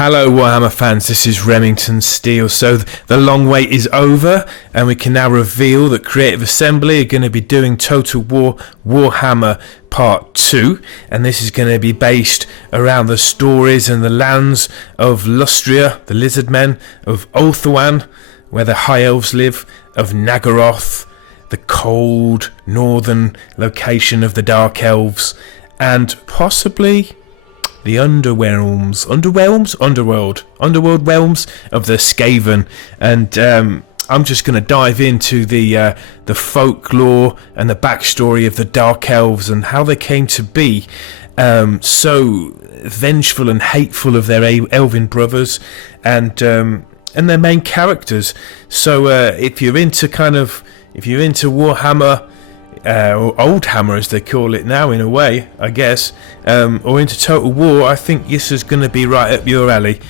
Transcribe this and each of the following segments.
Hello Warhammer fans, this is Remington Steele. So the long wait is over and we can now reveal that Creative Assembly are going to be doing Total War Warhammer Part 2, and this is going to be based around the stories and the lands of Lustria, the Lizardmen, of Ulthuan, where the High Elves live, of Naggaroth, the cold northern location of the Dark Elves, and possibly the underworld realms of the Skaven. And I'm just going to dive into the folklore and the backstory of the Dark Elves and how they came to be so vengeful and hateful of their elven brothers and their main characters. So if you're into Warhammer, or Old Hammer as they call it now in a way, I guess, or into Total War, I think this is going to be right up your alley.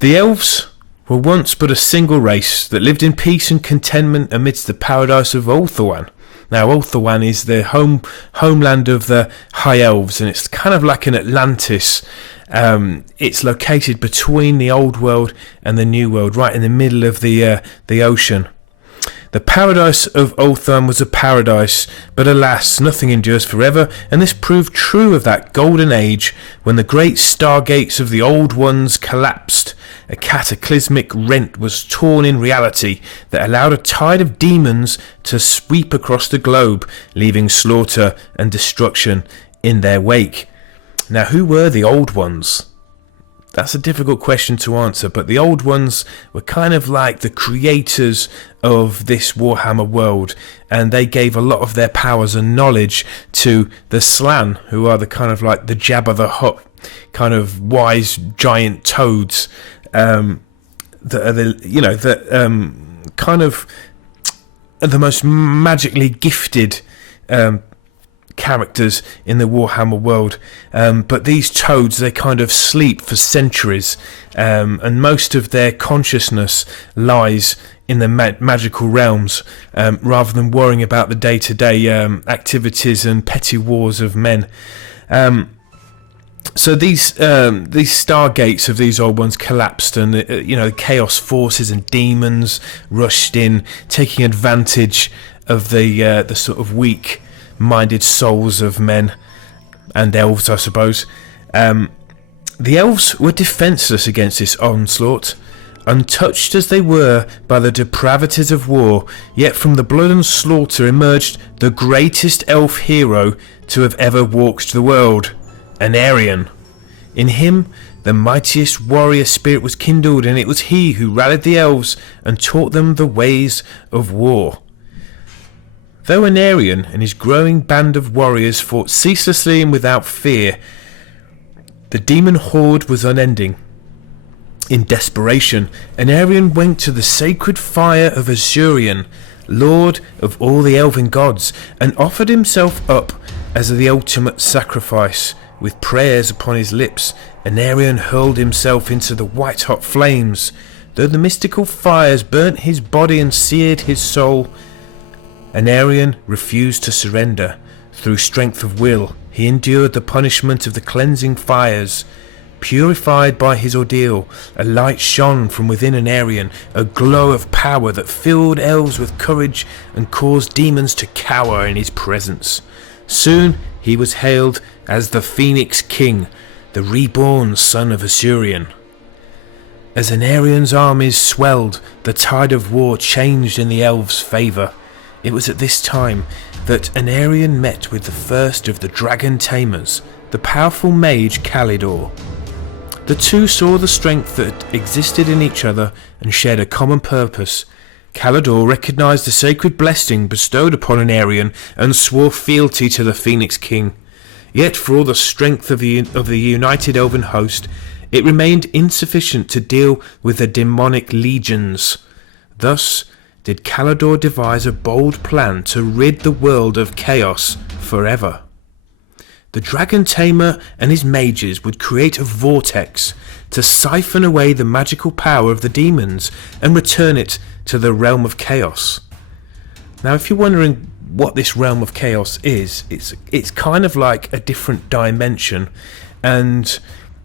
The elves were once but a single race that lived in peace and contentment amidst the paradise of Ulthuan. Now Ulthuan is the homeland of the High Elves, and it's kind of like an Atlantis. It's located between the old world and the new world, right in the middle of the ocean. The paradise of Ulthuan was a paradise, but alas, nothing endures forever, and this proved true of that golden age when the great stargates of the Old Ones collapsed. A cataclysmic rent was torn in reality that allowed a tide of demons to sweep across the globe, leaving slaughter and destruction in their wake. Now, who were the Old Ones? That's a difficult question to answer, but the Old Ones were kind of like the creators of this Warhammer world, and they gave a lot of their powers and knowledge to the Slann, who are the kind of like the Jabba the Hutt kind of wise giant toads that are kind of the most magically gifted characters in the Warhammer world, but these toads, they kind of sleep for centuries, and most of their consciousness lies in the magical realms, rather than worrying about the day-to-day activities and petty wars of men. So these stargates of these Old Ones collapsed, and chaos forces and demons rushed in, taking advantage of the sort of weak minded souls of men and elves, I suppose. The elves were defenceless against this onslaught, untouched as they were by the depravities of war, yet from the blood and slaughter emerged the greatest elf hero to have ever walked the world, Aenarion. In him the mightiest warrior spirit was kindled, and it was he who rallied the elves and taught them the ways of war. Though Aenarion and his growing band of warriors fought ceaselessly and without fear, the demon horde was unending. In desperation, Aenarion went to the sacred fire of Asuryan, lord of all the elven gods, and offered himself up as the ultimate sacrifice. With prayers upon his lips, Aenarion hurled himself into the white-hot flames. Though the mystical fires burnt his body and seared his soul, Aenarion refused to surrender. Through strength of will, he endured the punishment of the cleansing fires. Purified by his ordeal, a light shone from within Aenarion, a glow of power that filled elves with courage and caused demons to cower in his presence. Soon he was hailed as the Phoenix King, the reborn son of Asuryan. As Aenarion's armies swelled, the tide of war changed in the elves' favour. It was at this time that Aenarion met with the first of the dragon tamers, the powerful mage Caledor. The two saw the strength that existed in each other and shared a common purpose. Caledor recognised the sacred blessing bestowed upon Aenarion and swore fealty to the Phoenix King. Yet for all the strength of the united elven host, it remained insufficient to deal with the demonic legions. Thus did Caledor devise a bold plan to rid the world of chaos forever. The dragon tamer and his mages would create a vortex to siphon away the magical power of the demons and return it to the realm of chaos. Now, if you're wondering what this realm of chaos is, it's kind of like a different dimension, and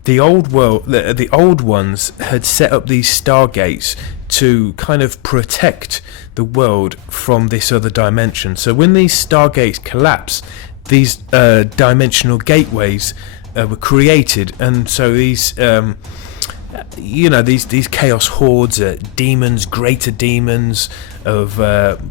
the old world, the old ones had set up these stargates to kind of protect the world from this other dimension. So when these stargates collapse, these dimensional gateways were created, and so these these chaos hordes, demons, greater demons of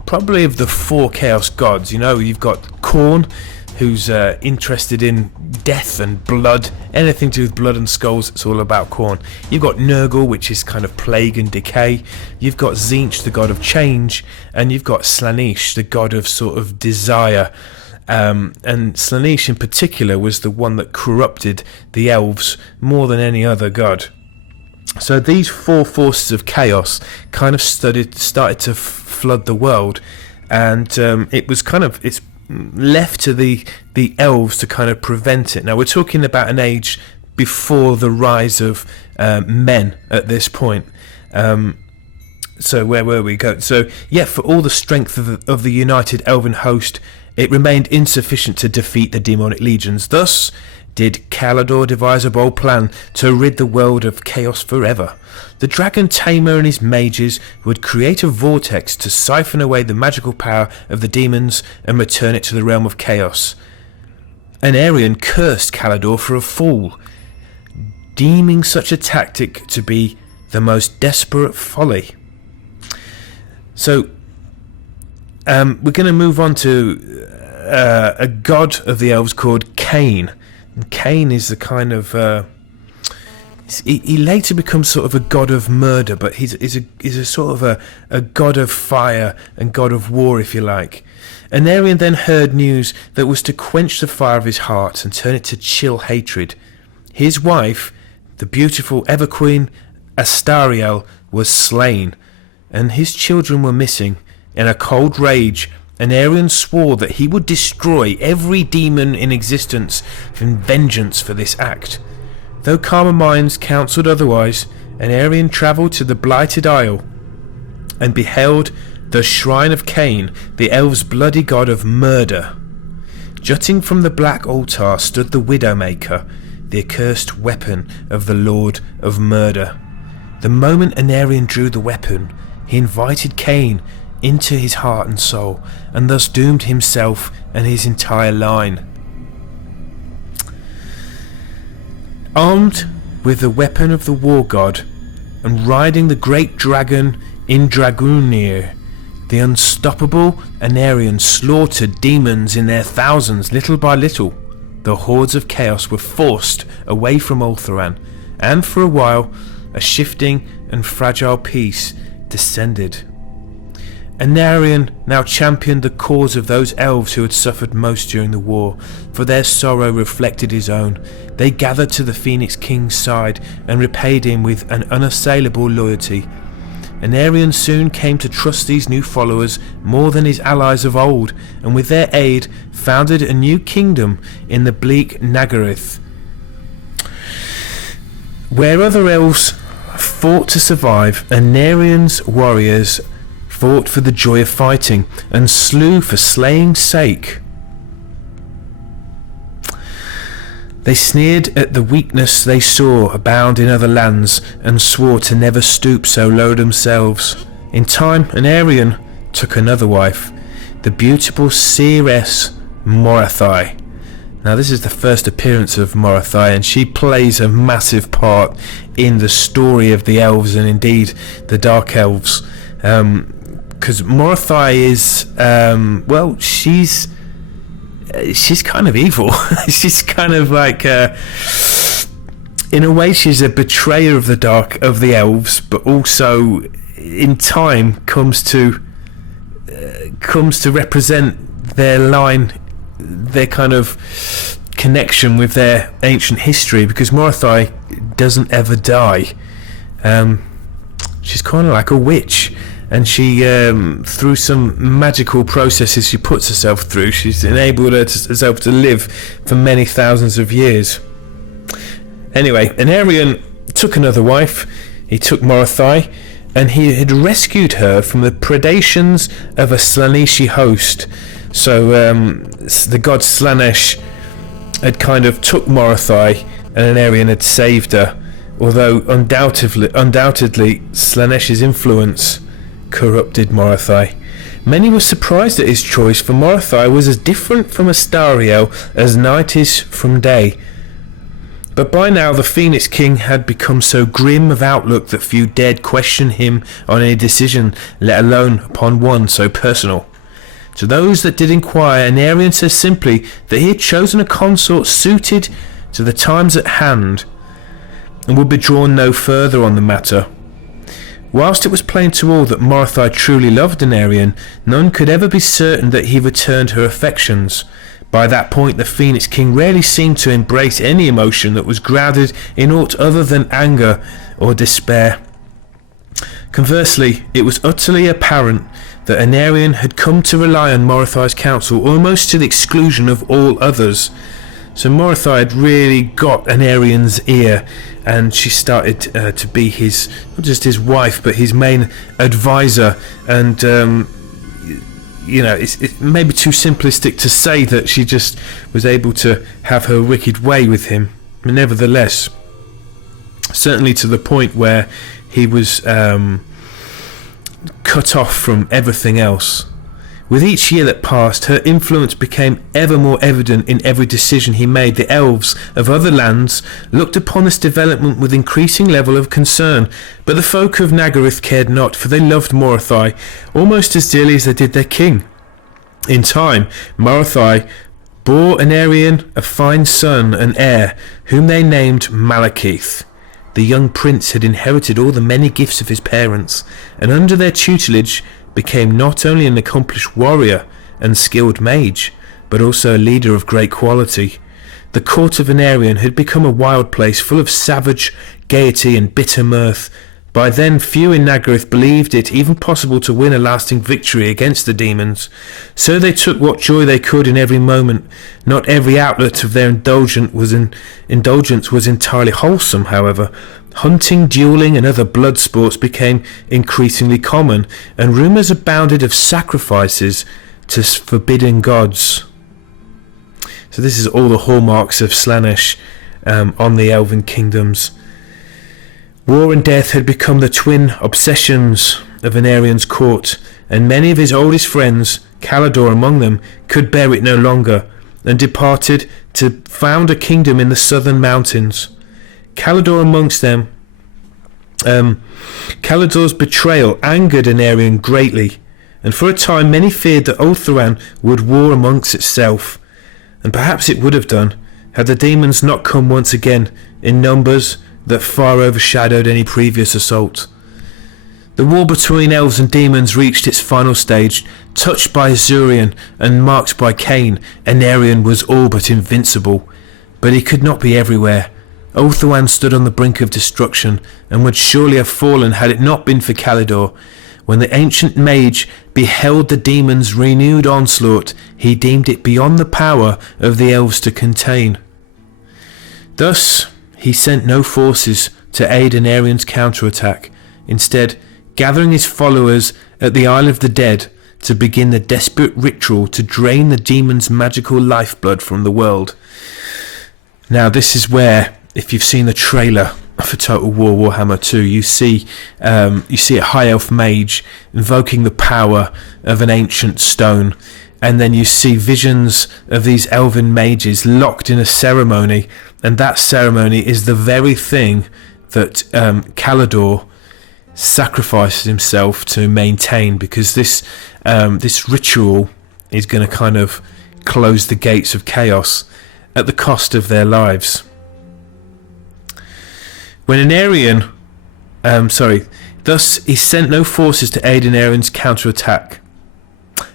probably of the 4 chaos gods. You've got Khorne, who's interested in death and blood, anything to do with blood and skulls. It's all about Khorne. You've got Nurgle, which is kind of plague and decay. You've got Tzeentch, the god of change, and you've got Slaanesh, the god of sort of desire. And Slaanesh in particular was the one that corrupted the elves more than any other god. So these 4 forces of chaos kind of started to flood the world, and it's left to the elves to kind of prevent it. Now we're talking about an age before the rise of men at this point. So where were we going? So yet for all the strength of the united elven host, it remained insufficient to defeat the demonic legions. Thus did Caledor devise a bold plan to rid the world of chaos forever. The dragon tamer and his mages would create a vortex to siphon away the magical power of the demons and return it to the realm of chaos. Aenarion cursed Caledor for a fool, deeming such a tactic to be the most desperate folly. So we're going to move on to a god of the elves called Cain. And Cain is the kind of he later becomes sort of a god of murder, but he's a sort of a god of fire and god of war, if you like. Aenarion then heard news that was to quench the fire of his heart and turn it to chill hatred. His wife, the beautiful Everqueen Astariel, was slain, and his children were missing. In a cold rage, Aenarion swore that he would destroy every demon in existence in vengeance for this act. Though calmer minds counselled otherwise, Aenarion travelled to the Blighted Isle and beheld the shrine of Cain, the elves' bloody god of murder. Jutting from the black altar stood the Widowmaker, the accursed weapon of the Lord of Murder. The moment Aenarion drew the weapon, he invited Cain into his heart and soul, and thus doomed himself and his entire line. Armed with the weapon of the war god, and riding the great dragon in Dragunir, the unstoppable Aenarion slaughtered demons in their thousands. Little by little, the hordes of chaos were forced away from Ulthuan, and for a while, a shifting and fragile peace descended. Aenarion now championed the cause of those elves who had suffered most during the war, for their sorrow reflected his own. They gathered to the Phoenix King's side and repaid him with an unassailable loyalty. Aenarion soon came to trust these new followers more than his allies of old, and with their aid founded a new kingdom in the bleak Nagarythe. Where other elves fought to survive, Aenarion's warriors fought for the joy of fighting and slew for slaying's sake. They sneered at the weakness they saw abound in other lands and swore to never stoop so low themselves. In time, Aenarion took another wife, the beautiful seeress Morathi. Now this is the first appearance of Morathi, and she plays a massive part in the story of the elves and indeed the Dark Elves. Because Morathi is, she's kind of evil. She's kind of like, in a way, she's a betrayer of the elves, but also, in time, comes to represent their line, their kind of connection with their ancient history. Because Morathi doesn't ever die. She's kind of like a witch. And she, through some magical processes she puts herself through, she's enabled herself to live for many thousands of years. Anyway, Aenarion took another wife. He took Morathi, and he had rescued her from the predations of a Slaaneshi host. So the god Slaanesh had kind of took Morathi and Aenarion had saved her, although undoubtedly Slaanesh influence corrupted Morathi. Many were surprised at his choice, for Morathi was as different from Astariel as night is from day. But by now the Phoenix King had become so grim of outlook that few dared question him on any decision, let alone upon one so personal. To those that did inquire, Aenarion says simply that he had chosen a consort suited to the times at hand, and would be drawn no further on the matter. Whilst it was plain to all that Morathi truly loved Aenarion, none could ever be certain that he returned her affections. By that point the Phoenix King rarely seemed to embrace any emotion that was grounded in aught other than anger or despair. Conversely, it was utterly apparent that Aenarion had come to rely on Morathi's counsel almost to the exclusion of all others. So Morathi had really got Aenarion's ear, and she started to be his, not just his wife, but his main advisor. And it may be too simplistic to say that she just was able to have her wicked way with him. But nevertheless, certainly to the point where he was cut off from everything else. With each year that passed, her influence became ever more evident in every decision he made. The elves of other lands looked upon this development with increasing level of concern, but the folk of Nagarythe cared not, for they loved Morathi almost as dearly as they did their king. In time, Morathi bore Aenarion a fine son and heir, whom they named Malekith. The young prince had inherited all the many gifts of his parents, and under their tutelage became not only an accomplished warrior and skilled mage, but also a leader of great quality. The court of Aenarion had become a wild place, full of savage gaiety and bitter mirth. By then few in Nagarythe believed it even possible to win a lasting victory against the demons, so they took what joy they could in every moment. Not every outlet of their indulgence was entirely wholesome, however. Hunting, dueling and other blood sports became increasingly common, and rumours abounded of sacrifices to forbidden gods. So this is all the hallmarks of Slaanesh on the Elven Kingdoms. War and death had become the twin obsessions of Aenarion's court, and many of his oldest friends, Caledor among them, could bear it no longer, and departed to found a kingdom in the southern mountains. Caledor amongst them. Caledor's betrayal angered Aenarion greatly, and for a time many feared that Ulthuan would war amongst itself, and perhaps it would have done, had the demons not come once again in numbers that far overshadowed any previous assault. The war between elves and demons reached its final stage. Touched by Asuryan and marked by Cain, Aenarion was all but invincible, but he could not be everywhere. Ulthuan stood on the brink of destruction, and would surely have fallen had it not been for Caledor. When the ancient mage beheld the demons' renewed onslaught, he deemed it beyond the power of the elves to contain. Thus he sent no forces to aid Aenarion's counterattack, instead gathering his followers at the Isle of the Dead to begin the desperate ritual to drain the demons' magical lifeblood from the world. Now this is where, if you've seen the trailer for Total War Warhammer 2, you see a high elf mage invoking the power of an ancient stone, and then you see visions of these elven mages locked in a ceremony, and that ceremony is the very thing that Caledor sacrifices himself to maintain, because this ritual is going to kind of close the gates of chaos at the cost of their lives. When Aenarion, thus he sent no forces to aid Aenarion's counterattack,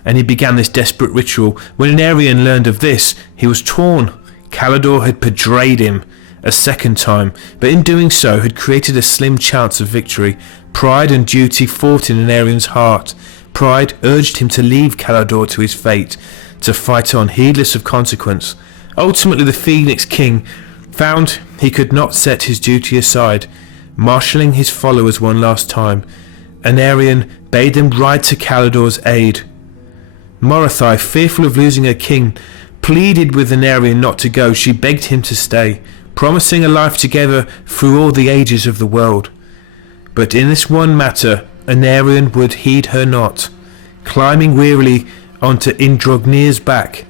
and he began this desperate ritual. When Aenarion learned of this, he was torn. Caledor had betrayed him a second time, but in doing so had created a slim chance of victory. Pride and duty fought in Aenarion's heart. Pride urged him to leave Caledor to his fate, to fight on, heedless of consequence. Ultimately the Phoenix King found he could not set his duty aside. Marshalling his followers one last time, Aenarion bade them ride to Caledor's aid. Morathi, fearful of losing her king, pleaded with Aenarion not to go. She begged him to stay. promising a life together through all the ages of the world. But in this one matter Aenarion would heed her not. Climbing wearily onto Indrognir's back,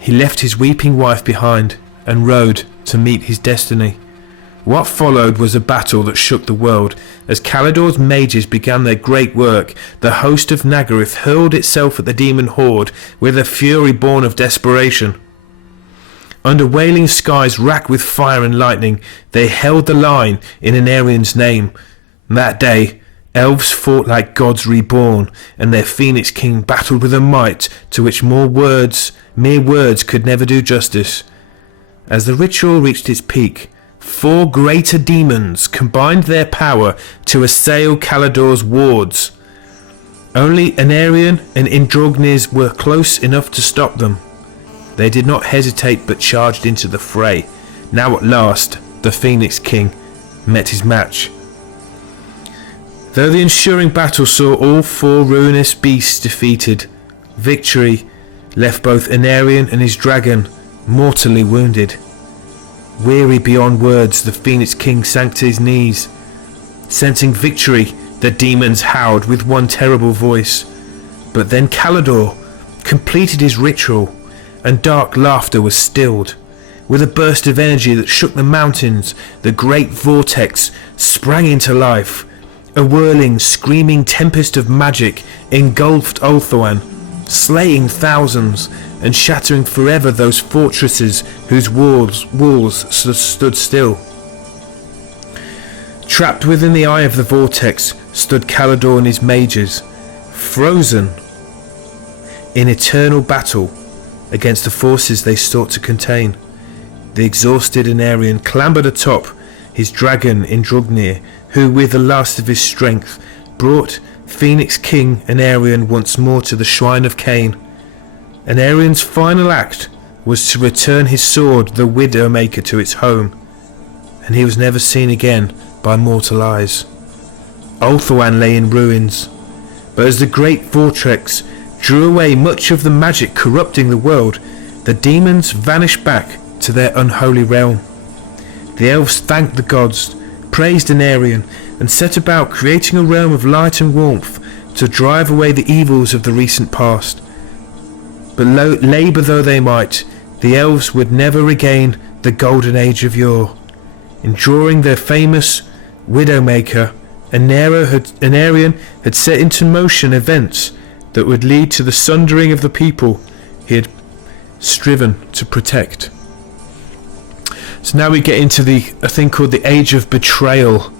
he left his weeping wife behind and rode to meet his destiny. What followed was a battle that shook the world. As Caledor's mages began their great work, the host of Nagarythe hurled itself at the demon horde with a fury born of desperation. Under wailing skies racked with fire and lightning, they held the line in Aenarion's name. That day, elves fought like gods reborn, and their phoenix king battled with a might to which mere words could never do justice. As the ritual reached its peak, 4 greater demons combined their power to assail Caledor's wards. Only Aenarion and Indrognir were close enough to stop them. They did not hesitate but charged into the fray. Now at last, the Phoenix King met his match. Though the ensuing battle saw all 4 ruinous beasts defeated, victory left both Aenarion and his dragon mortally wounded. Weary beyond words, the Phoenix King sank to his knees. Sensing victory, the demons howled with one terrible voice. But then Caledor completed his ritual, and dark laughter was stilled. With a burst of energy that shook the mountains, the great vortex sprang into life. A whirling, screaming tempest of magic engulfed Ulthuan, slaying thousands and shattering forever those fortresses whose walls stood still. Trapped within the eye of the vortex stood Caledor and his mages, frozen in eternal battle against the forces they sought to contain. The exhausted Aenarion clambered atop his dragon Indrognir, who with the last of his strength brought Phoenix King Aenarion once more to the shrine of Cain. Aenarion's final act was to return his sword, the Widowmaker, to its home, and he was never seen again by mortal eyes. Ulthuan lay in ruins, but as the great vortex drew away much of the magic corrupting the world, the demons vanished back to their unholy realm. The elves thanked the gods, praised Aenarion, and set about creating a realm of light and warmth to drive away the evils of the recent past. But labour though they might, the elves would never regain the golden age of yore. Enduring their famous Widowmaker, Aenarion had set into motion events that would lead to the sundering of the people he had striven to protect. So now we get into a thing called the Age of Betrayal,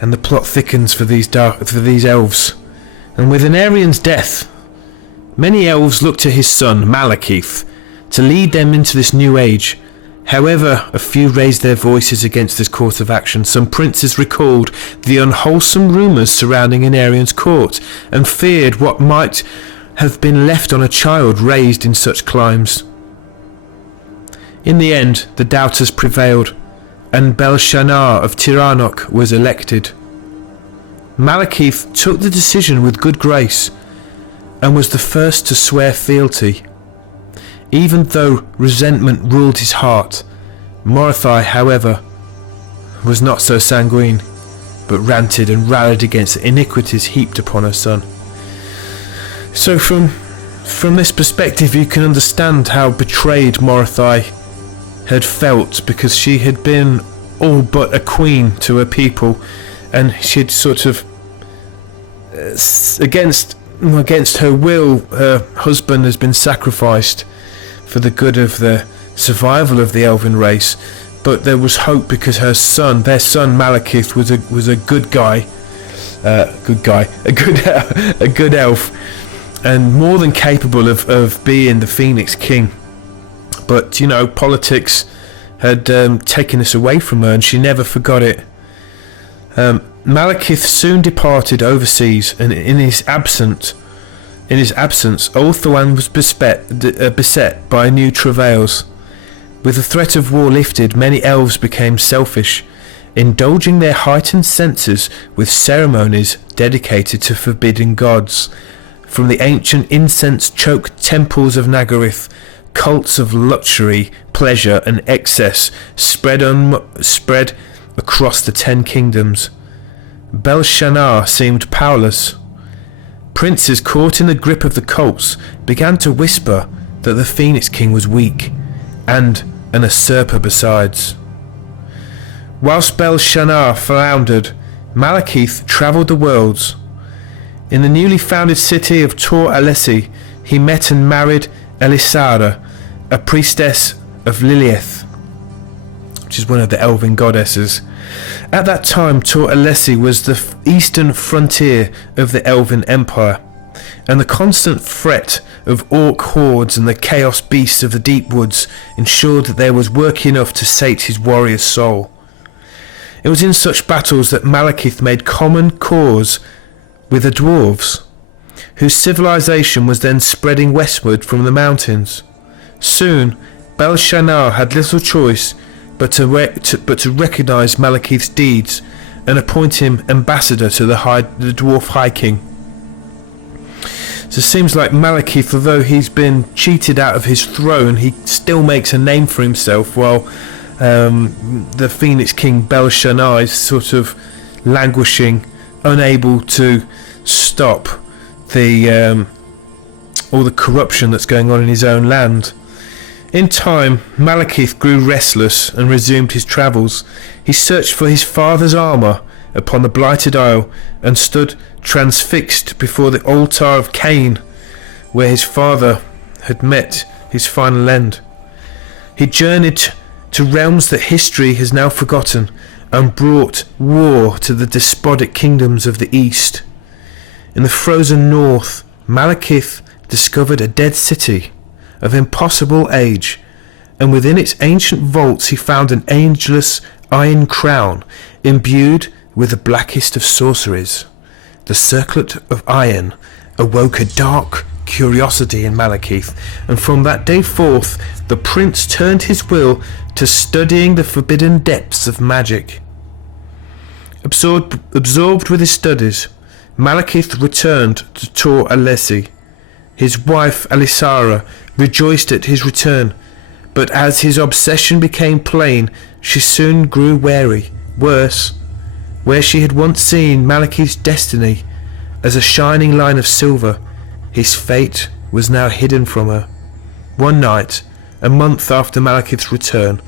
and the plot thickens for these elves. And with Aenarion's death, many elves looked to his son Malekith to lead them into this new age. However, a few raised their voices against this course of action. Some princes recalled the unwholesome rumours surrounding Aenarion's court and feared what might have been left on a child raised in such climes. In the end, the doubters prevailed, and Belshazzar of Tiranoc was elected. Malekith took the decision with good grace and was the first to swear fealty. Even though resentment ruled his heart, Morathi, however, was not so sanguine, but ranted and rallied against the iniquities heaped upon her son. So from this perspective you can understand how betrayed Morathi had felt, because she had been all but a queen to her people, and she'd sort of against her will, her husband has been sacrificed for the good of the survival of the elven race. But there was hope because their son Malekith was a good guy, a good elf, and more than capable of being the Phoenix King. But politics had taken this away from her, and she never forgot it. Malekith soon departed overseas, and in his absence, Ulthuan was beset by new travails. With the threat of war lifted, many elves became selfish, indulging their heightened senses with ceremonies dedicated to forbidden gods. From the ancient incense-choked temples of Nagarythe cults of luxury, pleasure and excess spread across the 10 kingdoms. Belshazzar seemed powerless. Princes caught in the grip of the cults began to whisper that the Phoenix King was weak, and an usurper besides. Whilst Belshazzar floundered, Malekith travelled the worlds. In the newly founded city of Tor Alessi, he met and married Elisara, a priestess of Lilith, which is one of the elven goddesses. At that time, Tor Alessi was the eastern frontier of the elven empire, and the constant threat of orc hordes and the chaos beasts of the deep woods ensured that there was work enough to sate his warrior's soul. It was in such battles that Malekith made common cause with the dwarves, whose civilization was then spreading westward from the mountains. Soon, Belshazzar had little choice but to recognise Malekith's deeds and appoint him ambassador to the dwarf High King. So it seems like Malekith, although he's been cheated out of his throne, he still makes a name for himself, while the Phoenix King Belshazzar is sort of languishing, unable to stop the all the corruption that's going on in his own land. In time, Malekith grew restless and resumed his travels. He searched for his father's armour upon the Blighted Isle and stood transfixed before the altar of Cain, where his father had met his final end. He journeyed to realms that history has now forgotten and brought war to the despotic kingdoms of the east. In the frozen north, Malekith discovered a dead city of impossible age, and within its ancient vaults he found an ageless iron crown imbued with the blackest of sorceries. The circlet of iron awoke a dark curiosity in Malekith, and from that day forth the prince turned his will to studying the forbidden depths of magic. Absorbed with his studies, Malekith returned to Tor Alessi. His wife Elisara rejoiced at his return, but as his obsession became plain, she soon grew wary. Worse, where she had once seen Malekith's destiny as a shining line of silver, his fate was now hidden from her. One night, a month after Malekith's return,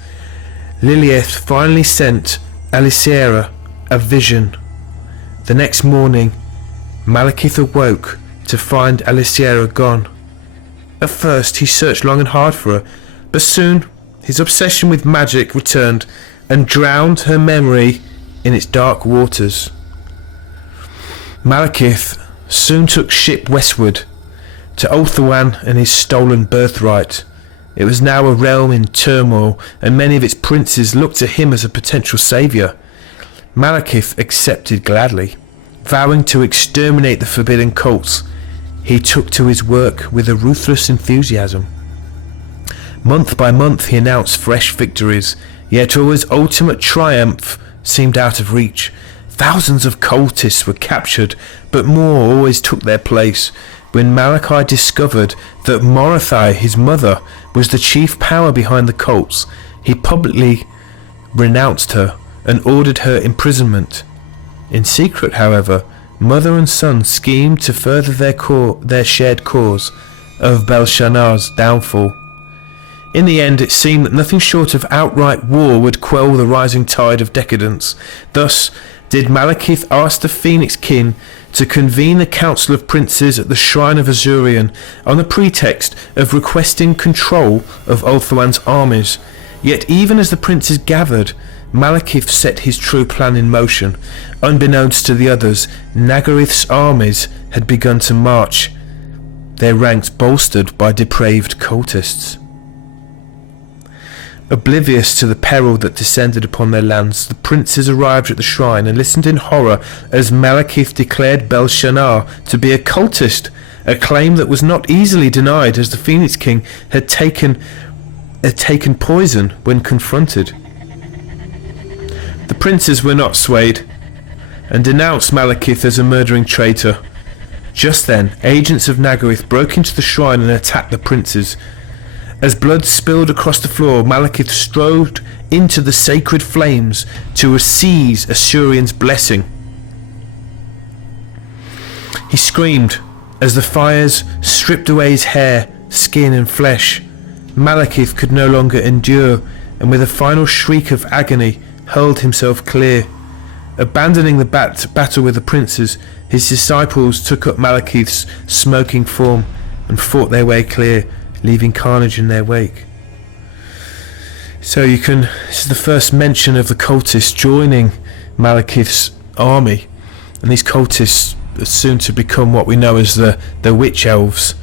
Lilith finally sent Elisara a vision. The next morning, Malekith awoke to find Elisara gone. At first he searched long and hard for her, but soon his obsession with magic returned and drowned her memory in its dark waters. Malekith soon took ship westward to Ulthuan and his stolen birthright. It was now a realm in turmoil, and many of its princes looked to him as a potential saviour. Malekith accepted gladly. Vowing to exterminate the forbidden cults, he took to his work with a ruthless enthusiasm. Month by month he announced fresh victories, yet all his ultimate triumph seemed out of reach. Thousands of cultists were captured, but more always took their place. When Malachi discovered that Morathi, his mother, was the chief power behind the cults, he publicly renounced her and ordered her imprisonment. In secret, however, mother and son schemed to further their shared cause of Belshazzar's downfall. In the end, it seemed that nothing short of outright war would quell the rising tide of decadence. Thus did Malekith ask the Phoenix King to convene the Council of Princes at the shrine of Asuryan on the pretext of requesting control of Ulthuan's armies. Yet even as the princes gathered, Malekith set his true plan in motion. Unbeknownst to the others, Nagarythe's armies had begun to march, their ranks bolstered by depraved cultists. Oblivious to the peril that descended upon their lands, the princes arrived at the shrine and listened in horror as Malekith declared Belshazzar to be a cultist, a claim that was not easily denied, as the Phoenix King had taken poison when confronted. The princes were not swayed and denounced Malekith as a murdering traitor. Just then, agents of Nagarythe broke into the shrine and attacked the princes. As blood spilled across the floor, Malekith strode into the sacred flames to seize Asuryan's blessing. He screamed as the fires stripped away his hair, skin and flesh. Malekith could no longer endure, and with a final shriek of agony hurled himself clear. Abandoning the battle with the princes, his disciples took up Malekith's smoking form and fought their way clear, leaving carnage in their wake. So this is the first mention of the cultists joining Malekith's army, and these cultists are soon to become what we know as the Witch Elves,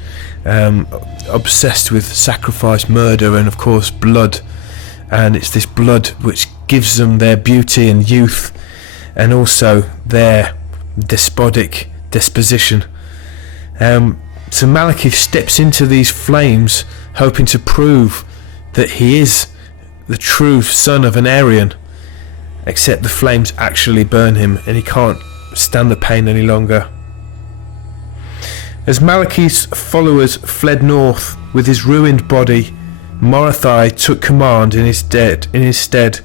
obsessed with sacrifice, murder and of course blood. And it's this blood which gives them their beauty and youth, and also their despotic disposition. So Malekith steps into these flames, hoping to prove that he is the true son of Aenarion, except the flames actually burn him and he can't stand the pain any longer. As Malekith's followers fled north with his ruined body, Morathi took command in his stead.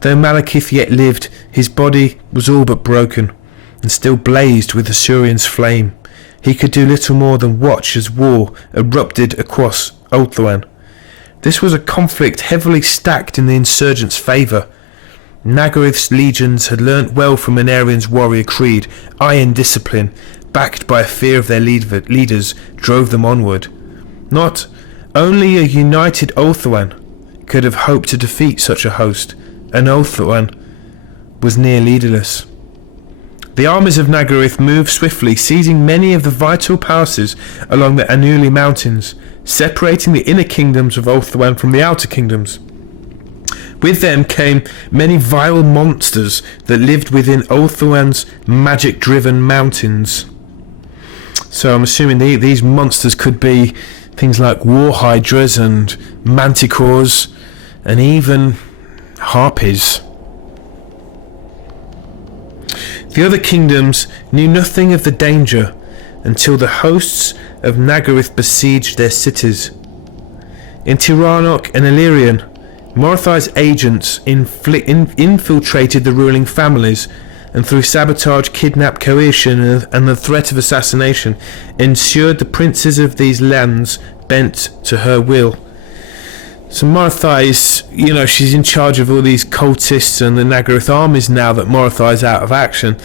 Though Malekith yet lived, his body was all but broken, and still blazed with Asuryan's flame. He could do little more than watch as war erupted across Ulthuan. This was a conflict heavily stacked in the insurgents' favour. Nagarythe's legions had learnt well from Aenarion's warrior creed. Iron discipline, backed by a fear of their leaders, drove them onward. Not only a united Ulthuan could have hoped to defeat such a host, and Ulthuan was near leaderless. The armies of Nagarythe moved swiftly, seizing many of the vital passes along the Anuli mountains, separating the inner kingdoms of Ulthuan from the outer kingdoms. With them came many vile monsters that lived within Ulthuan's magic-driven mountains. So I'm assuming these monsters could be things like war hydras and manticores and even harpies. The other kingdoms knew nothing of the danger until the hosts of Nagarythe besieged their cities. In Tiranoc and Aenarion, Morathi's agents infiltrated the ruling families, and through sabotage, kidnap, coercion and the threat of assassination ensured the princes of these lands bent to her will. So Morathi is, she's in charge of all these cultists and the Nagarythe armies now that Morathi is out of action.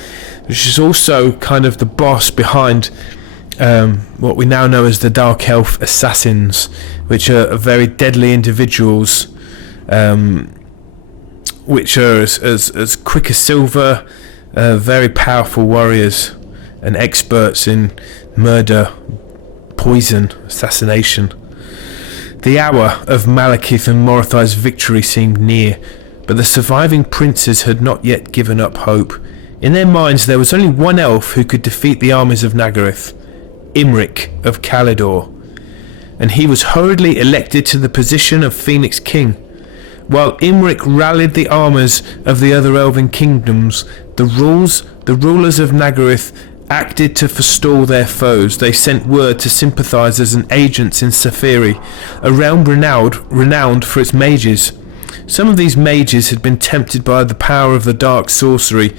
She's also kind of the boss behind what we now know as the Dark Elf assassins, which are very deadly individuals, which are as quick as silver, very powerful warriors and experts in murder, poison, assassination. The hour of Malekith and Morathi's victory seemed near, but the surviving princes had not yet given up hope. In their minds there was only one elf who could defeat the armies of Nagarythe, Imric of Caledor, and he was hurriedly elected to the position of Phoenix King. While Imric rallied the armies of the other elven kingdoms, the rulers of Nagarythe acted to forestall their foes. They sent word to sympathizers and agents in Safiri, a realm renowned for its mages. Some of these mages had been tempted by the power of the dark sorcery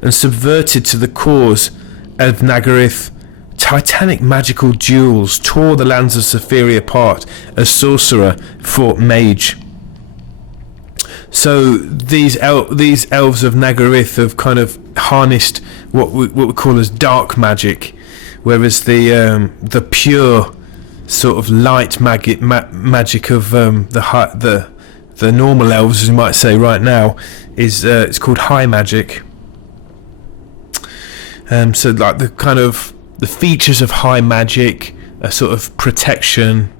and subverted to the cause of Nagarythe. Titanic magical duels tore the lands of Safiri apart as sorcerer fought mage. So these elves of Nagarythe have kind of harnessed what we call as dark magic, whereas the pure sort of light magic of the normal elves, as you might say right now, is it's called high magic. So like the features of high magic are sort of protection,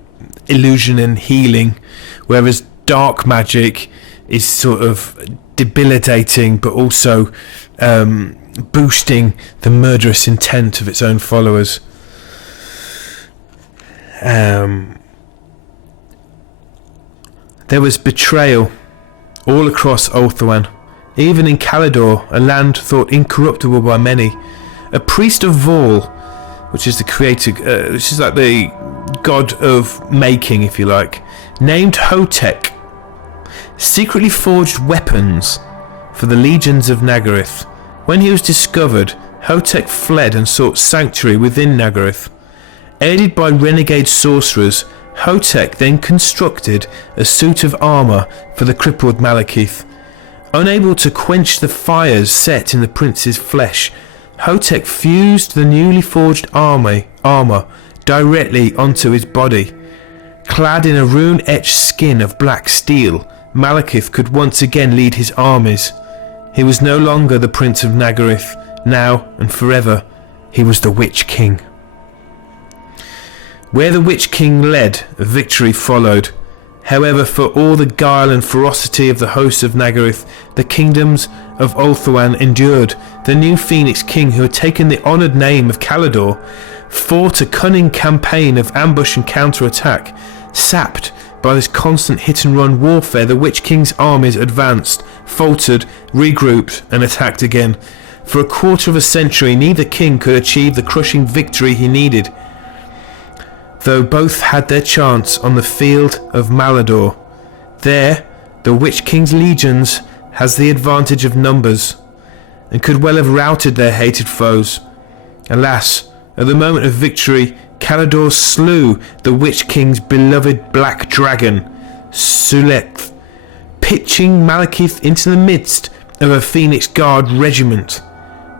illusion and healing, whereas dark magic is sort of debilitating but also boosting the murderous intent of its own followers. There was betrayal all across Ulthuan, even in Caledor, a land thought incorruptible by many. A priest of Vol, which is the creator, which is like the god of making, if you like, named Hotek, secretly forged weapons for the legions of Nagarythe. When he was discovered, Hotek fled and sought sanctuary within Nagarythe. Aided by renegade sorcerers, Hotek then constructed a suit of armour for the crippled Malekith. Unable to quench the fires set in the prince's flesh, Hotek fused the newly forged armour directly onto his body. Clad in a rune-etched skin of black steel, Malekith could once again lead his armies. He was no longer the Prince of Nagarythe. Now and forever, he was the Witch King. Where the Witch King led, victory followed. However, for all the guile and ferocity of the hosts of Nagarythe, the kingdoms of Ulthuan endured. The new Phoenix King, who had taken the honoured name of Caledor, fought a cunning campaign of ambush and counter-attack. Sapped by this constant hit-and-run warfare, the Witch King's armies advanced, faltered, regrouped, and attacked again. For a quarter of a century, neither king could achieve the crushing victory he needed, though both had their chance on the field of Malekith. There, the Witch King's legions has the advantage of numbers, and could well have routed their hated foes. Alas, at the moment of victory, Caledor slew the Witch King's beloved black dragon, Sulekth, pitching Malekith into the midst of a Phoenix Guard regiment.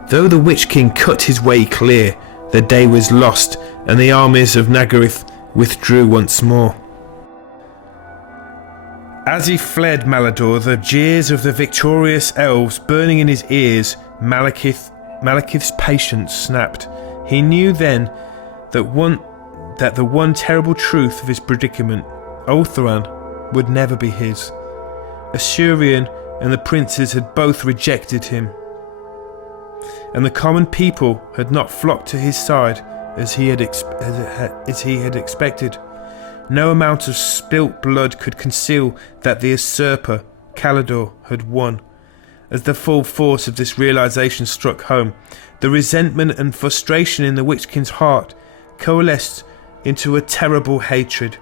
Though the Witch King cut his way clear, the day was lost, and the armies of Nagarythe withdrew once more. As he fled Malekith, the jeers of the victorious elves burning in his ears, Malekith's patience snapped. He knew then that the one terrible truth of his predicament, Ulthuan, would never be his. Asuryan and the princes had both rejected him, and the common people had not flocked to his side as he had expected. No amount of spilt blood could conceal that the usurper, Caledor, had won. As the full force of this realization struck home, the resentment and frustration in the Witch King's heart coalesced into a terrible hatred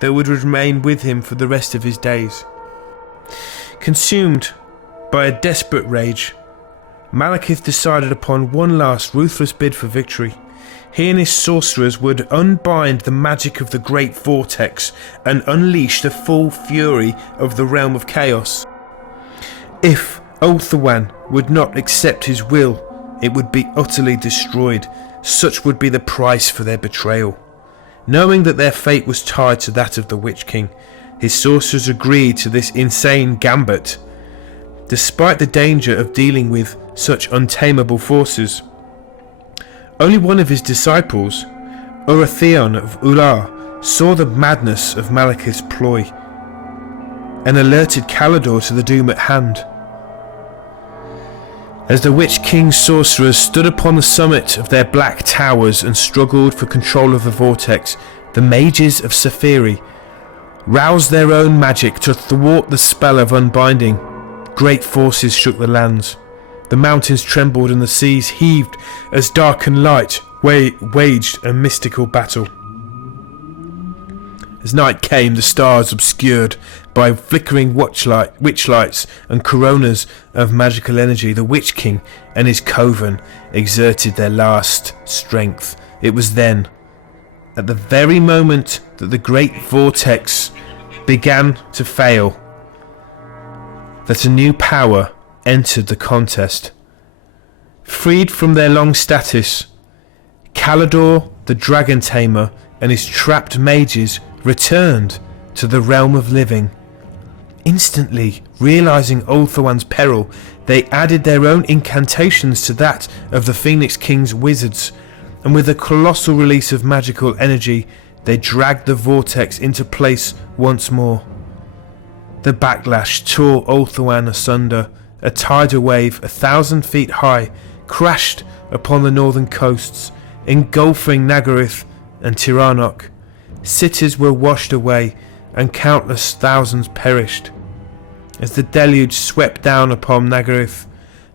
that would remain with him for the rest of his days. Consumed by a desperate rage, Malekith decided upon one last ruthless bid for victory. He and his sorcerers would unbind the magic of the Great Vortex and unleash the full fury of the realm of chaos. If Ulthuan would not accept his will, it would be utterly destroyed. Such would be the price for their betrayal. Knowing that their fate was tied to that of the Witch King, his sorcerers agreed to this insane gambit. Despite the danger of dealing with such untamable forces, only one of his disciples, Aenarion of Ular, saw the madness of Malekith's ploy and alerted Caledor to the doom at hand. As the Witch King's sorcerers stood upon the summit of their black towers and struggled for control of the vortex, the mages of Seferi roused their own magic to thwart the spell of unbinding. Great forces shook the lands. The mountains trembled and the seas heaved as dark and light waged a mystical battle. As night came, the stars obscured by flickering witch lights and coronas of magical energy, the Witch King and his coven exerted their last strength. It was then, at the very moment that the great vortex began to fail, that a new power entered the contest. Freed from their long status, Caledor the Dragon Tamer and his trapped mages returned to the realm of living. Instantly realizing Ulthuan's peril, they added their own incantations to that of the Phoenix King's wizards, and with a colossal release of magical energy, they dragged the vortex into place once more. The backlash tore Ulthuan asunder. A tidal wave 1,000 feet high crashed upon the northern coasts, engulfing Nagarythe and Tiranoc. Cities were washed away and countless thousands perished. As the deluge swept down upon Nagarythe,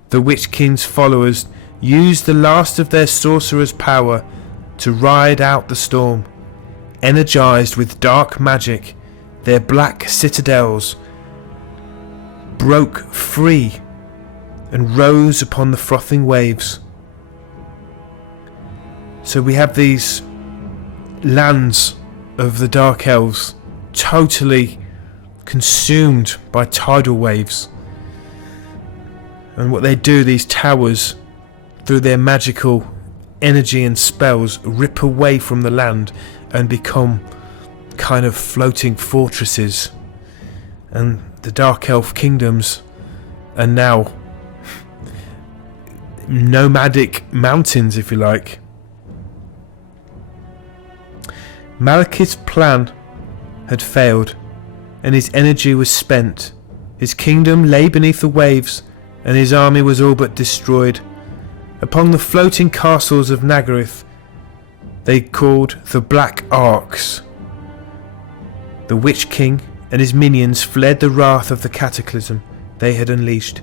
the Witch King's followers used the last of their sorcerer's power to ride out the storm. Energized with dark magic, their black citadels broke free and rose upon the frothing waves. So we have these lands of the Dark Elves totally consumed by tidal waves. And what they do, these towers, through their magical energy and spells, rip away from the land and become kind of floating fortresses. And the Dark Elf kingdoms are now nomadic mountains, if you like. Malekith's plan had failed, and his energy was spent. His kingdom lay beneath the waves, and his army was all but destroyed. Upon the floating castles of Nagarythe, they called the Black Arks. The Witch King and his minions fled the wrath of the cataclysm they had unleashed.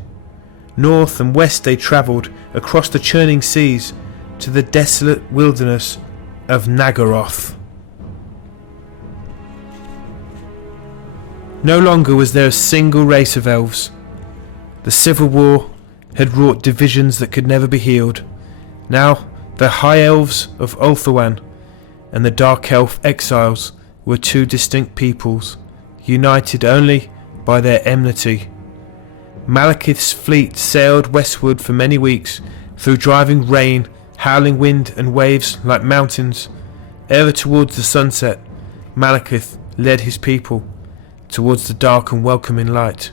North and west they travelled across the churning seas to the desolate wilderness of Naggaroth. No longer was there a single race of elves. The civil war had wrought divisions that could never be healed. Now the High Elves of Ulthuan and the Dark Elf exiles were two distinct peoples, united only by their enmity. Malekith's fleet sailed westward for many weeks, through driving rain, howling wind and waves like mountains. Ever towards the sunset, Malekith led his people towards the dark and welcoming light.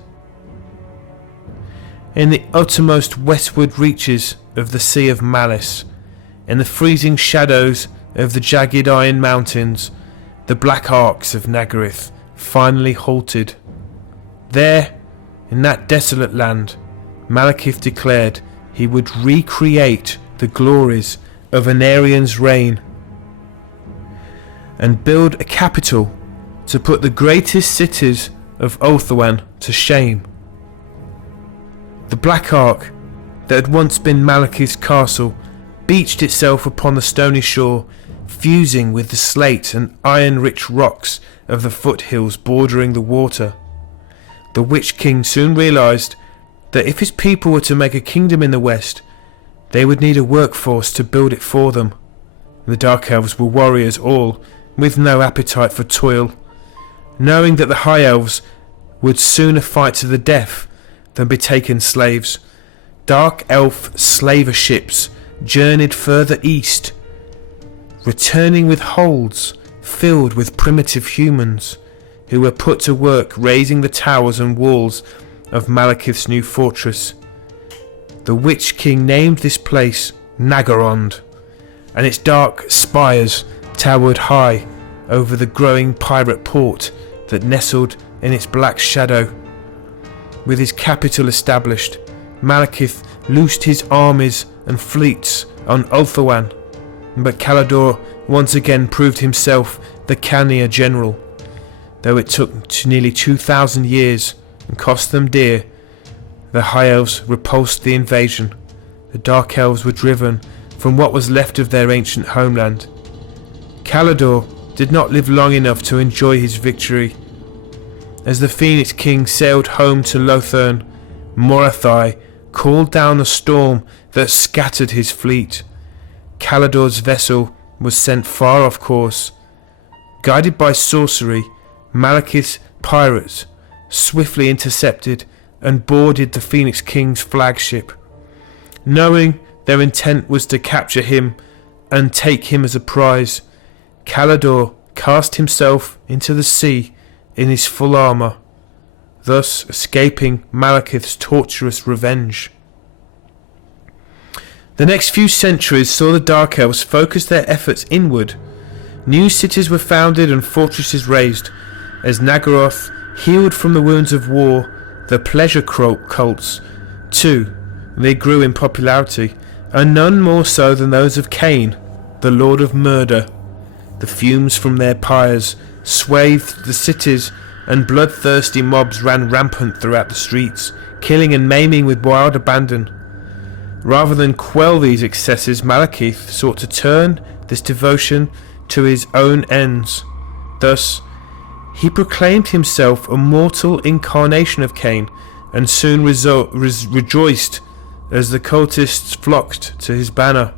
In the uttermost westward reaches of the Sea of Malice, in the freezing shadows of the jagged iron mountains, the Black Arks of Nagarythe finally halted. There, in that desolate land, Malekith declared he would recreate the glories of Aenarion's reign and build a capital to put the greatest cities of Ulthuan to shame. The Black Ark, that had once been Malekith's castle, beached itself upon the stony shore, fusing with the slate and iron-rich rocks of the foothills bordering the water. The Witch King soon realised that if his people were to make a kingdom in the west, they would need a workforce to build it for them. The Dark Elves were warriors all, with no appetite for toil. Knowing that the High Elves would sooner fight to the death than be taken slaves, Dark Elf slaver ships journeyed further east, returning with holds filled with primitive humans who were put to work raising the towers and walls of Malekith's new fortress. The Witch King named this place Naggaroth, and its dark spires towered high over the growing pirate port that nestled in its black shadow. With his capital established, Malekith loosed his armies and fleets on Ulthuan, but Caledor once again proved himself the cannier general. Though it took nearly 2,000 years and cost them dear, the High Elves repulsed the invasion. The Dark Elves were driven from what was left of their ancient homeland. Caledor did not live long enough to enjoy his victory. As the Phoenix King sailed home to Lothern, Morathi called down a storm that scattered his fleet. Caledor's vessel was sent far off course. Guided by sorcery, Malekith's pirates swiftly intercepted and boarded the Phoenix King's flagship. Knowing their intent was to capture him and take him as a prize, Caledor cast himself into the sea in his full armour, thus escaping Malekith's torturous revenge. The next few centuries saw the Dark Elves focus their efforts inward. New cities were founded and fortresses raised. As Naggaroth healed from the wounds of war, the pleasure cults, too, they grew in popularity, and none more so than those of Cain, the Lord of Murder. The fumes from their pyres swathed the cities, and bloodthirsty mobs ran rampant throughout the streets, killing and maiming with wild abandon. Rather than quell these excesses, Malekith sought to turn this devotion to his own ends. Thus, He proclaimed himself a mortal incarnation of Cain, and soon rejoiced as the cultists flocked to his banner.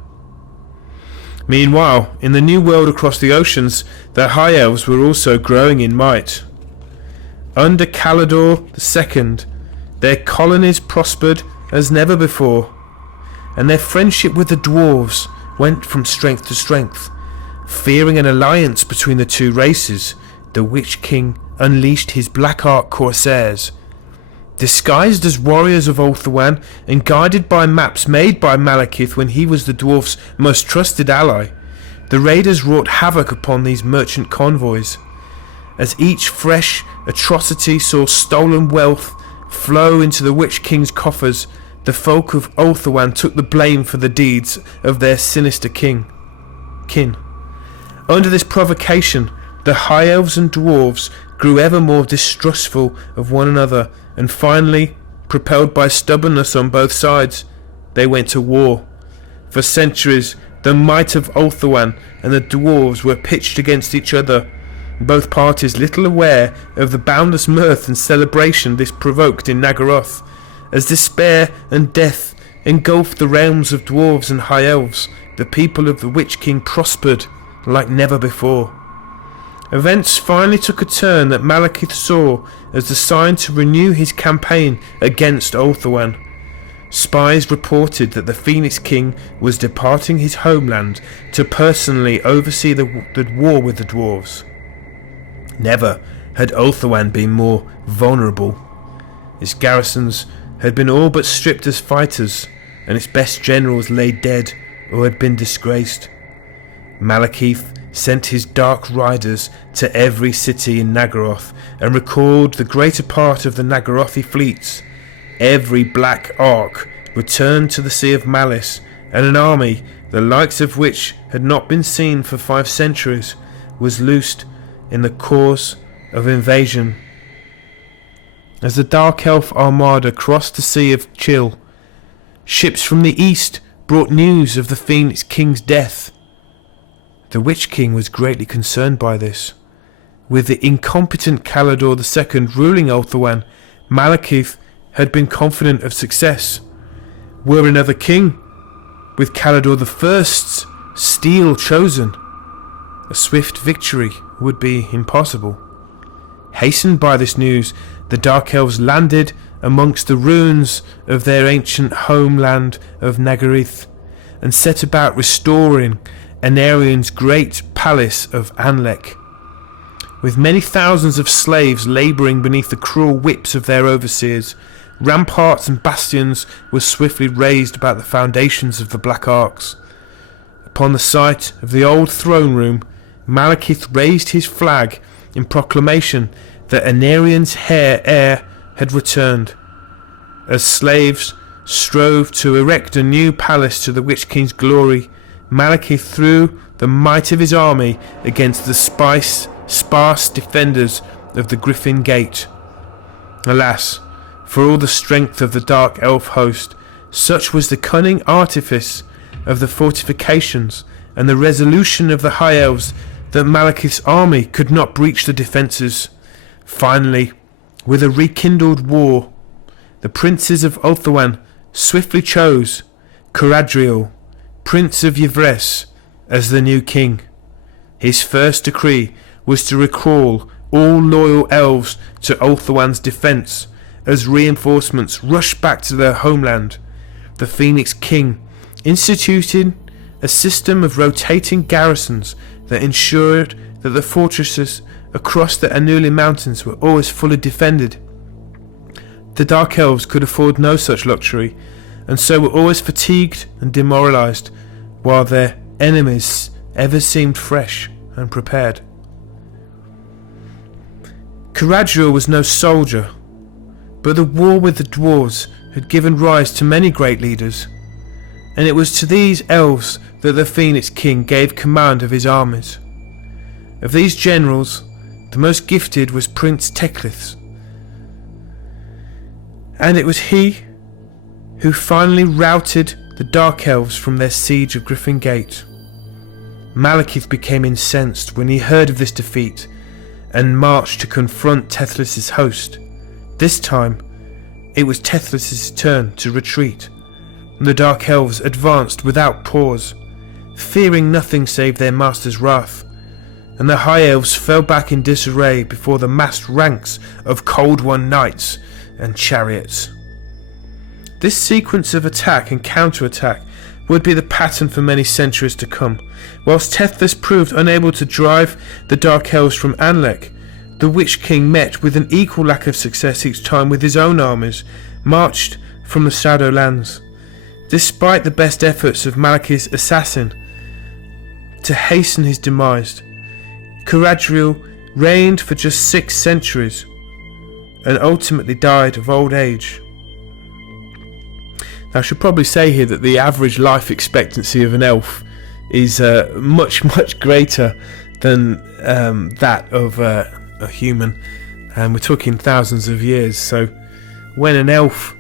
Meanwhile, in the new world across the oceans, the High Elves were also growing in might. Under Caledor II, their colonies prospered as never before, and their friendship with the dwarves went from strength to strength. Fearing an alliance between the two races, the Witch King unleashed his Black Ark corsairs. Disguised as warriors of Ulthuan and guided by maps made by Malekith when he was the dwarfs' most trusted ally, the raiders wrought havoc upon these merchant convoys. As each fresh atrocity saw stolen wealth flow into the Witch King's coffers, the folk of Ulthuan took the blame for the deeds of their sinister kin. Under this provocation, the High Elves and Dwarves grew ever more distrustful of one another, and finally, propelled by stubbornness on both sides, they went to war. For centuries, the might of Ulthuan and the Dwarves were pitched against each other, both parties little aware of the boundless mirth and celebration this provoked in Naggaroth. As despair and death engulfed the realms of Dwarves and High Elves, the people of the Witch King prospered like never before. Events finally took a turn that Malekith saw as the sign to renew his campaign against Ulthuan. Spies reported that the Phoenix King was departing his homeland to personally oversee the war with the dwarves. Never had Ulthuan been more vulnerable. Its garrisons had been all but stripped as fighters, and its best generals lay dead or had been disgraced. Malekith sent his dark riders to every city in Naggaroth and recalled the greater part of the Nagarythe fleets. Every Black Ark returned to the Sea of Malice, and an army, the likes of which had not been seen for 5 centuries, was loosed in the course of invasion. As the Dark Elf armada crossed the Sea of Chill, ships from the east brought news of the Phoenix King's death. The Witch King was greatly concerned by this. With the incompetent Caledor II ruling Ulthuan, Malekith had been confident of success. Were another king, with Caledor I's steel chosen, a swift victory would be impossible. Hastened by this news, the Dark Elves landed amongst the ruins of their ancient homeland of Nagarythe, and set about restoring Aenarion's great palace of Anlec. With many thousands of slaves labouring beneath the cruel whips of their overseers, ramparts and bastions were swiftly raised about the foundations of the Black Arks. Upon the site of the old throne room, Malekith raised his flag in proclamation that Aenarion's heir had returned. As slaves strove to erect a new palace to the Witch King's glory, Malekith threw the might of his army against the sparse defenders of the Griffin Gate. Alas, for all the strength of the Dark Elf host, such was the cunning artifice of the fortifications and the resolution of the High Elves that Malekith's army could not breach the defences. Finally, with a rekindled war, the princes of Ulthuan swiftly chose Caradriel, Prince of Yvres, as the new king. His first decree was to recall all loyal elves to Ulthuan's defence as reinforcements rushed back to their homeland. The Phoenix King instituted a system of rotating garrisons that ensured that the fortresses across the Anuli Mountains were always fully defended. The Dark Elves could afford no such luxury, and so were always fatigued and demoralised, while their enemies ever seemed fresh and prepared. Caradriel was no soldier, but the war with the dwarves had given rise to many great leaders, and it was to these elves that the Phoenix King gave command of his armies. Of these generals, the most gifted was Prince Teclis, and it was he who finally routed the Dark Elves from their siege of Griffin Gate. Malekith became incensed when he heard of this defeat, and marched to confront Teclis' host. This time, it was Teclis' turn to retreat. The Dark Elves advanced without pause, fearing nothing save their master's wrath, and the High Elves fell back in disarray before the massed ranks of Cold One knights and chariots. This sequence of attack and counter-attack would be the pattern for many centuries to come. Whilst Teclis proved unable to drive the Dark Elves from Anlec, the Witch King met with an equal lack of success each time with his own armies marched from the Shadowlands. Despite the best efforts of Malekith's assassin to hasten his demise, Caledor reigned for just 6 centuries and ultimately died of old age. Now, I should probably say here that the average life expectancy of an elf is much greater than that of a human, and we're talking thousands of years. So when an elf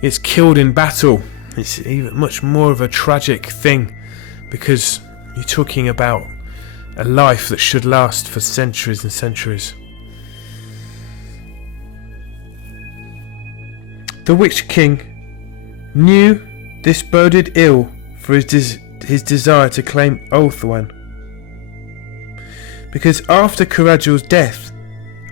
is killed in battle, it's even much more of a tragic thing, because you're talking about a life that should last for centuries and centuries. The Witch King knew this boded ill for his desire to claim Ulthuan, because after Caledor's death,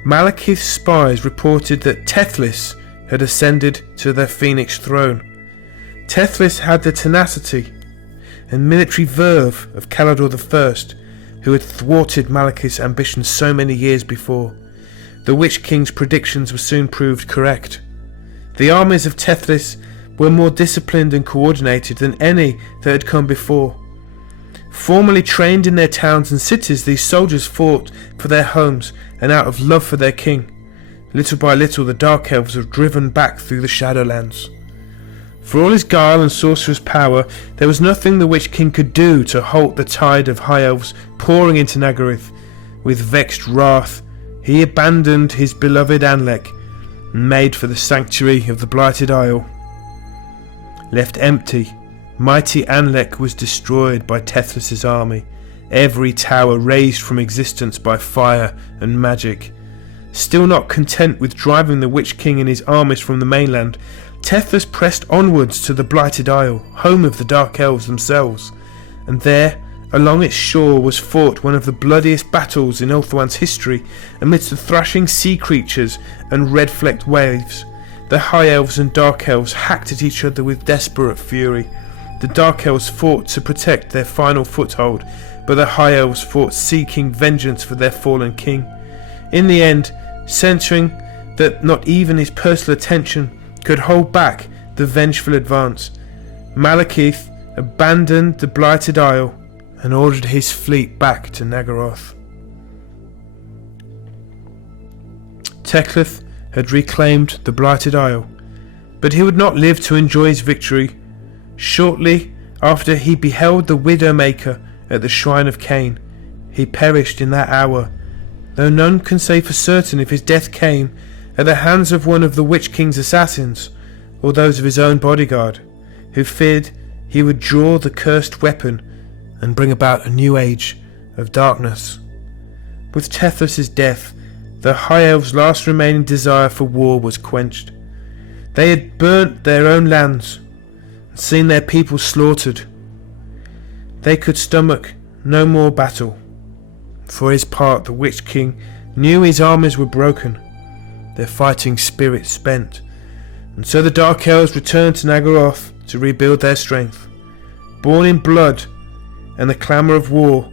Malekith's spies reported that Teclis had ascended to their Phoenix throne. Teclis had the tenacity and military verve of Caledor I, who had thwarted Malekith's ambitions so many years before. The Witch King's predictions were soon proved correct. The armies of Teclis were more disciplined and coordinated than any that had come before. Formerly trained in their towns and cities, these soldiers fought for their homes and out of love for their king. Little by little, the Dark Elves were driven back through the Shadowlands. For all his guile and sorcerer's power, there was nothing the Witch King could do to halt the tide of High Elves pouring into Nagarythe. With vexed wrath, he abandoned his beloved Anlec and made for the sanctuary of the Blighted Isle. Left empty, mighty Anlec was destroyed by Teclis' army, every tower razed from existence by fire and magic. Still not content with driving the Witch King and his armies from the mainland, Teclis pressed onwards to the Blighted Isle, home of the Dark Elves themselves, and there, along its shore, was fought one of the bloodiest battles in Ulthuan's history. Amidst the thrashing sea creatures and red-flecked waves, the High Elves and Dark Elves hacked at each other with desperate fury. The Dark Elves fought to protect their final foothold, but the High Elves fought seeking vengeance for their fallen king. In the end, censuring that not even his personal attention could hold back the vengeful advance, Malekith abandoned the Blighted Isle and ordered his fleet back to Naggaroth. Teclis had reclaimed the Blighted Isle, but he would not live to enjoy his victory. Shortly after he beheld the Widowmaker at the Shrine of Cain, he perished in that hour, though none can say for certain if his death came at the hands of one of the Witch King's assassins, or those of his own bodyguard, who feared he would draw the cursed weapon and bring about a new age of darkness. With Teclis' death, the High Elves' last remaining desire for war was quenched. They had burnt their own lands and seen their people slaughtered. They could stomach no more battle. For his part, the Witch King knew his armies were broken, their fighting spirit spent, and so the Dark Elves returned to Naggaroth to rebuild their strength. Born in blood and the clamour of war,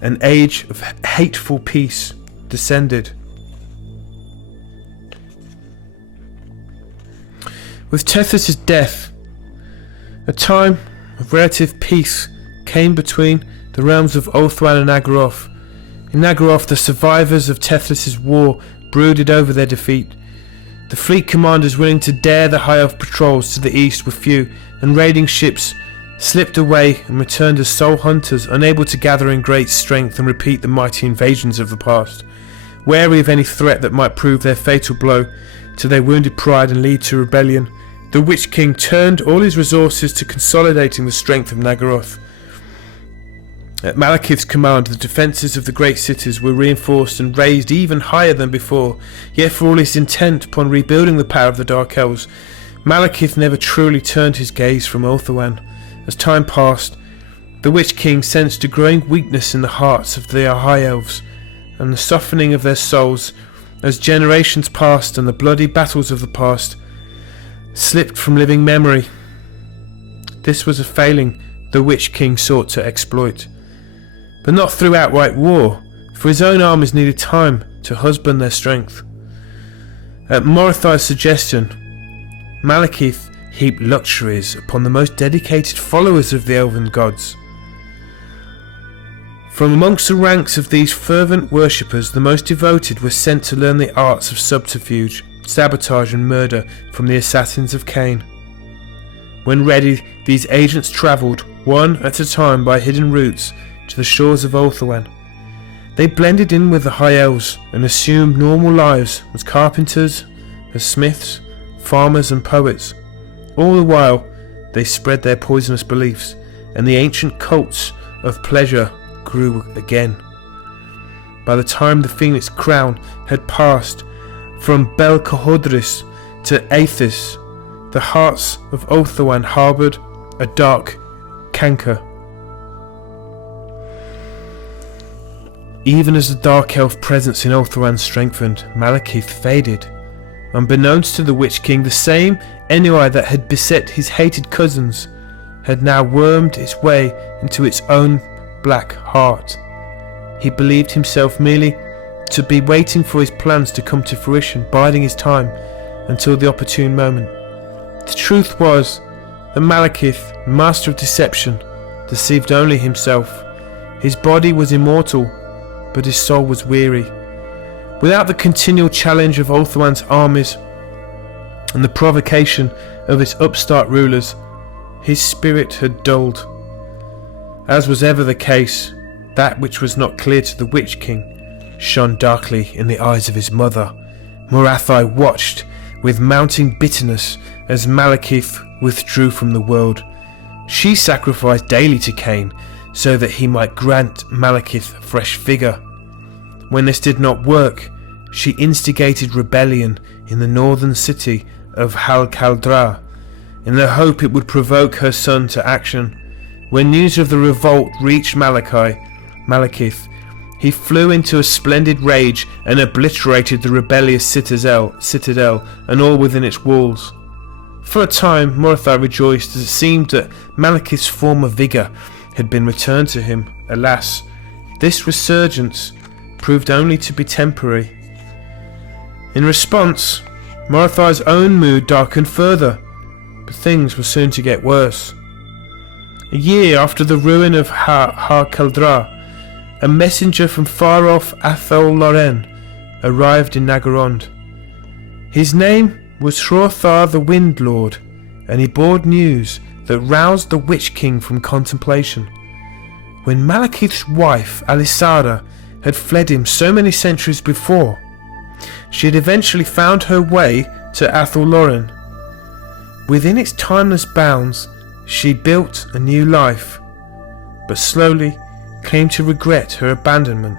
an age of hateful peace descended. With Teclis' death, a time of relative peace came between the realms of Ulthuan and Naggaroth. In Naggaroth, the survivors of Teclis' war brooded over their defeat. The fleet commanders willing to dare the High Elf patrols to the east were few, and raiding ships slipped away and returned as sole hunters, unable to gather in great strength and repeat the mighty invasions of the past. Wary of any threat that might prove their fatal blow to their wounded pride and lead to rebellion, the Witch King turned all his resources to consolidating the strength of Naggaroth. At Malekith's command, the defences of the great cities were reinforced and raised even higher than before, yet for all his intent upon rebuilding the power of the Dark Elves, Malekith never truly turned his gaze from Ulthuan. As time passed, the Witch King sensed a growing weakness in the hearts of the High Elves, and the softening of their souls as generations passed and the bloody battles of the past slipped from living memory. This was a failing the Witch King sought to exploit, but not through outright war, for his own armies needed time to husband their strength. At Morathi's suggestion, Malekith heaped luxuries upon the most dedicated followers of the elven gods. From amongst the ranks of these fervent worshippers, the most devoted were sent to learn the arts of subterfuge, sabotage and murder from the assassins of Cain. When ready, these agents travelled, one at a time by hidden routes, to the shores of Ulthuan. They blended in with the High Elves and assumed normal lives as carpenters, as smiths, farmers and poets. All the while, they spread their poisonous beliefs, and the ancient cults of pleasure grew again. By the time the Phoenix Crown had passed from Bel Cahodris to Aethys, the hearts of Ulthuan harboured a dark canker. Even as the Dark Elf presence in Ulthuan strengthened, Malekith faded. Unbeknownst to the Witch King, the same Aenarion that had beset his hated cousins had now wormed its way into its own black heart. He believed himself merely to be waiting for his plans to come to fruition, biding his time until the opportune moment. The truth was that Malekith, master of deception, deceived only himself. His body was immortal, but his soul was weary. Without the continual challenge of Ulthuan's armies and the provocation of its upstart rulers, his spirit had dulled. As was ever the case, that which was not clear to the Witch King shone darkly in the eyes of his mother. Morathi watched with mounting bitterness as Malekith withdrew from the world. She sacrificed daily to Cain so that he might grant Malekith fresh vigour. When this did not work, she instigated rebellion in the northern city of Caledor, in the hope it would provoke her son to action. When news of the revolt reached Malekith, he flew into a splendid rage and obliterated the rebellious citadel and all within its walls. For a time, Morathi rejoiced as it seemed that Malekith's former vigour had been returned to him. Alas, this resurgence proved only to be temporary. In response, Morathi's own mood darkened further, but things were soon to get worse. A year after the ruin of Caledor, a messenger from far-off Athol-Loren arrived in Naggaroth. His name was Hrothgar the Wind Lord, and he bore news that roused the Witch King from contemplation. When Malekith's wife, Alisara, had fled him so many centuries before, she had eventually found her way to Athol-Loren. Within its timeless bounds, she built a new life, but slowly came to regret her abandonment.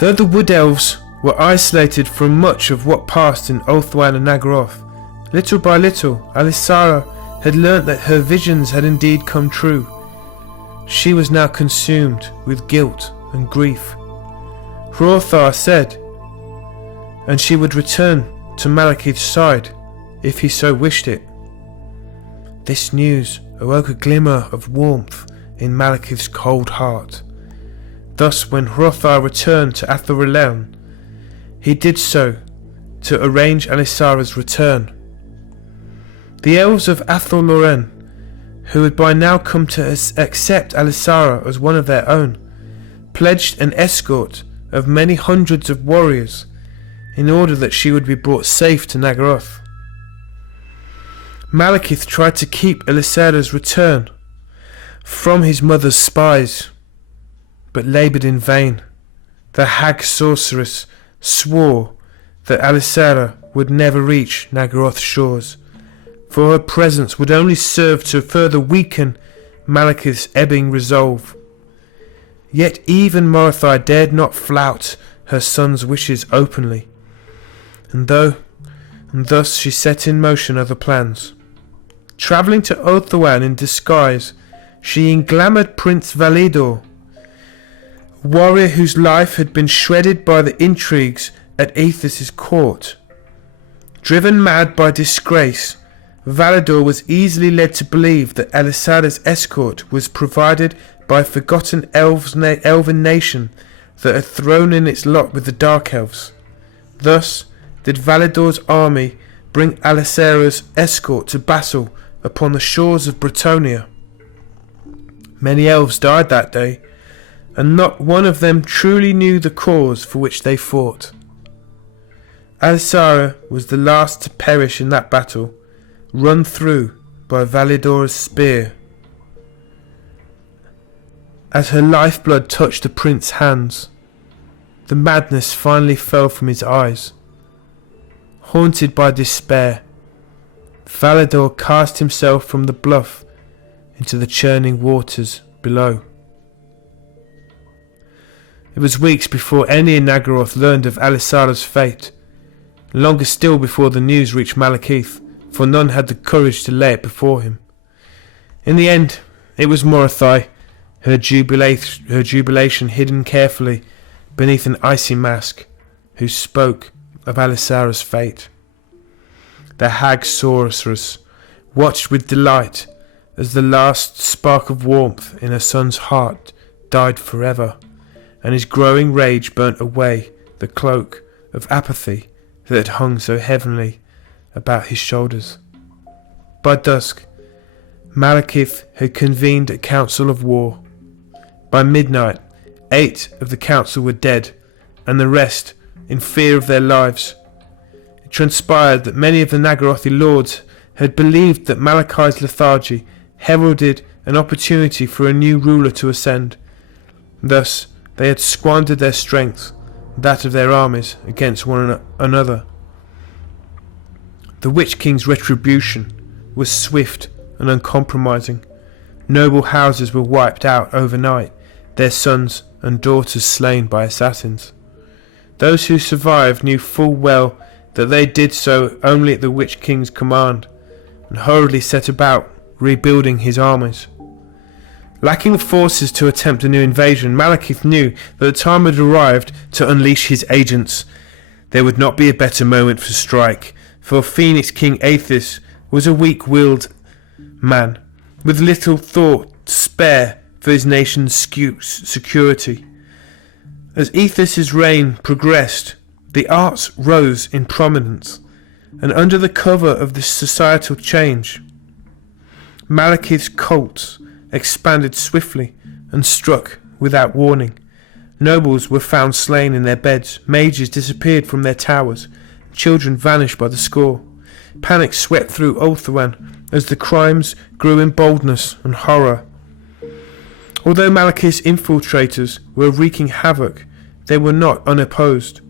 Though the Wood Elves were isolated from much of what passed in Ulthuan and Naggaroth, little by little Alisara had learnt that her visions had indeed come true. She was now consumed with guilt and grief. Hrothgar said, and she would return to Malekith's side if he so wished it. This news awoke a glimmer of warmth in Malekith's cold heart. Thus, when Hrothgar returned to Athol-Loren, he did so to arrange Alisara's return. The elves of Athol-Loren, who had by now come to accept Alisara as one of their own, pledged an escort of many hundreds of warriors in order that she would be brought safe to Naggaroth. Malekith tried to keep Alisara's return from his mother's spies, but laboured in vain. The hag sorceress swore that Alisara would never reach Naggaroth's shores, for her presence would only serve to further weaken Malekith's ebbing resolve. Yet even Morathi dared not flout her son's wishes openly, and thus she set in motion other plans. Travelling to Ulthuan in disguise, she englamoured Prince Validor, a warrior whose life had been shredded by the intrigues at Aethys' court. Driven mad by disgrace, Validor was easily led to believe that Elisada's escort was provided by a forgotten elven nation that had thrown in its lot with the Dark Elves. Thus did Validor's army bring Elisada's escort to battle upon the shores of Bretonia. Many elves died that day, and not one of them truly knew the cause for which they fought. Elisara was the last to perish in that battle, run through by Validor's spear. As her lifeblood touched the prince's hands, the madness finally fell from his eyes. Haunted by despair, Validor cast himself from the bluff into the churning waters below. It was weeks before any in Naggaroth learned of Elisara's fate, and longer still before the news reached Malekith, for none had the courage to lay it before him. In the end, it was Morathi, her jubilation hidden carefully beneath an icy mask, who spoke of Elisara's fate. The hag sorceress watched with delight as the last spark of warmth in her son's heart died forever, and his growing rage burnt away the cloak of apathy that had hung so heavily about his shoulders. By dusk, Malekith had convened a council of war. By midnight, 8 of the council were dead, and the rest in fear of their lives. It transpired that many of the Nagarothi lords had believed that Malachi's lethargy heralded an opportunity for a new ruler to ascend. Thus, they had squandered their strength, that of their armies, against one another. The Witch King's retribution was swift and uncompromising. Noble houses were wiped out overnight, their sons and daughters slain by assassins. Those who survived knew full well that they did so only at the Witch King's command, and hurriedly set about rebuilding his armies. Lacking the forces to attempt a new invasion, Malekith knew that the time had arrived to unleash his agents. There would not be a better moment for strike, for Phoenix King Aethys was a weak-willed man, with little thought to spare for his nation's security. As Aethys' reign progressed, the arts rose in prominence, and under the cover of this societal change, Malekith's cults expanded swiftly and struck without warning. Nobles were found slain in their beds, mages disappeared from their towers, children vanished by the score. Panic swept through Ulthuan as the crimes grew in boldness and horror. Although Malekith's infiltrators were wreaking havoc, they were not unopposed.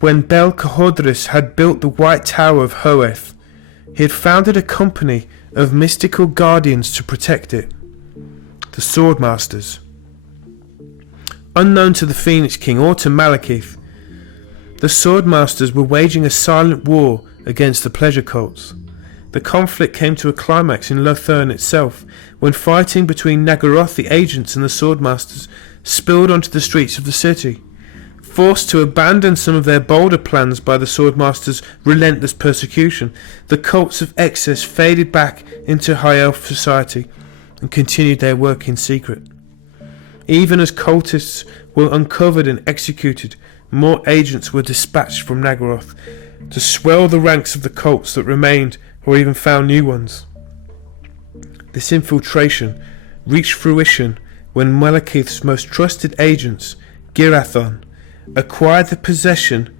When Bel Cahodris had built the White Tower of Hoeth, he had founded a company of mystical guardians to protect it, the Swordmasters. Unknown to the Phoenix King or to Malekith, the Swordmasters were waging a silent war against the pleasure cults. The conflict came to a climax in Lothern itself, when fighting between Nagarothi agents and the Swordmasters spilled onto the streets of the city. Forced to abandon some of their bolder plans by the Swordmasters' relentless persecution, the cults of excess faded back into High Elf society and continued their work in secret. Even as cultists were uncovered and executed, more agents were dispatched from Naggaroth to swell the ranks of the cults that remained or even found new ones. This infiltration reached fruition when Malekith's most trusted agents, Girathon, acquired the position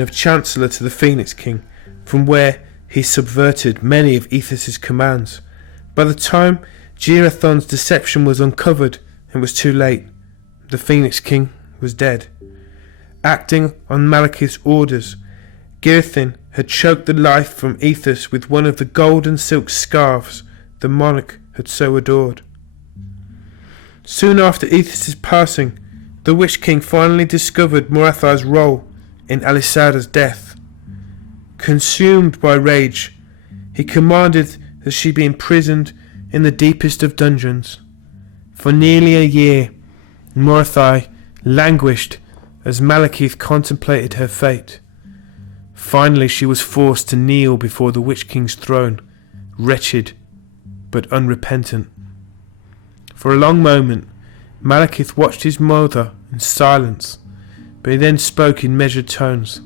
of Chancellor to the Phoenix King, from where he subverted many of Aethys' commands. By the time Girathon's deception was uncovered, it was too late. The Phoenix King was dead. Acting on Malekith's orders, Girathon had choked the life from Aethys with one of the gold and silk scarves the monarch had so adored. Soon after Aethys' passing, the Witch King finally discovered Morathi's role in Alisada's death. Consumed by rage, he commanded that she be imprisoned in the deepest of dungeons. For nearly a year, Morathi languished as Malekith contemplated her fate. Finally she was forced to kneel before the Witch King's throne, wretched but unrepentant. For a long moment Malekith watched his mother in silence, but he then spoke in measured tones.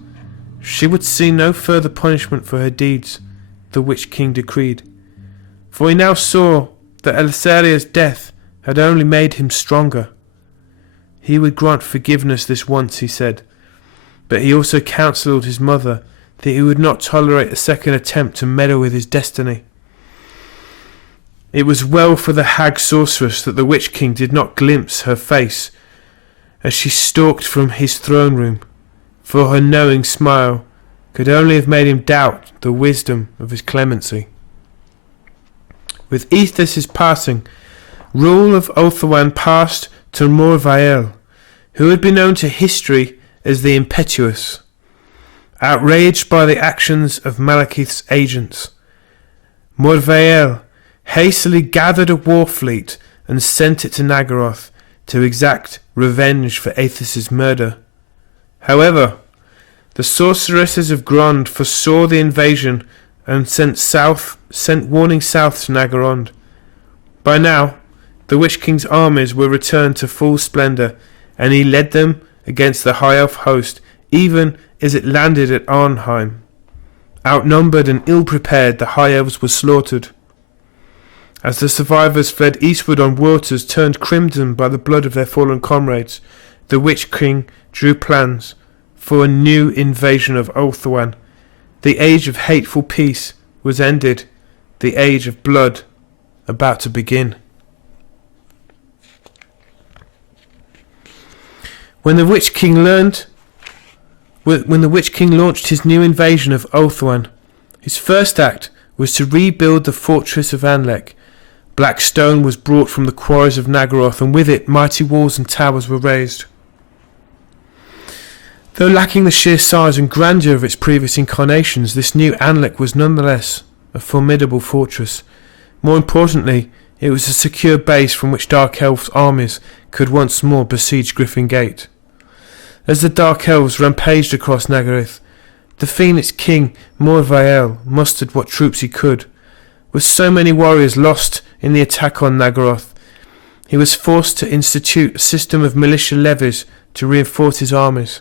She would see no further punishment for her deeds, the Witch King decreed, for he now saw that Alisada's death had only made him stronger. He would grant forgiveness this once, he said, but he also counselled his mother that he would not tolerate a second attempt to meddle with his destiny. It was well for the hag sorceress that the Witch King did not glimpse her face as she stalked from his throne room, for her knowing smile could only have made him doubt the wisdom of his clemency. With Aethys' passing, rule of Ulthuan passed to Morvael, who had been known to history as the Impetuous. Outraged by the actions of Malekith's agents, Morvael hastily gathered a war fleet and sent it to Naggaroth to exact revenge for Aethys' murder. However, the sorceresses of Grond foresaw the invasion and sent warning south to Naggaroth. By now, the Witch King's armies were returned to full splendour, and he led them against the High Elf host, even as it landed at Arnheim. Outnumbered and ill-prepared, the High Elves were slaughtered. As the survivors fled eastward on waters turned crimson by the blood of their fallen comrades, the Witch King drew plans for a new invasion of Ulthuan. The age of hateful peace was ended, the age of blood about to begin. When the Witch King launched his new invasion of Ulthuan, his first act was to rebuild the fortress of Anlek. Black stone was brought from the quarries of Naggaroth, and with it mighty walls and towers were raised. Though lacking the sheer size and grandeur of its previous incarnations, this new Anlek was nonetheless a formidable fortress. More importantly, it was a secure base from which Dark Elves' armies could once more besiege Griffin Gate. As the Dark Elves rampaged across Nagarythe, the Phoenix King Morvael mustered what troops he could. With so many warriors lost in the attack on Naggaroth, he was forced to institute a system of militia levies to reinforce his armies.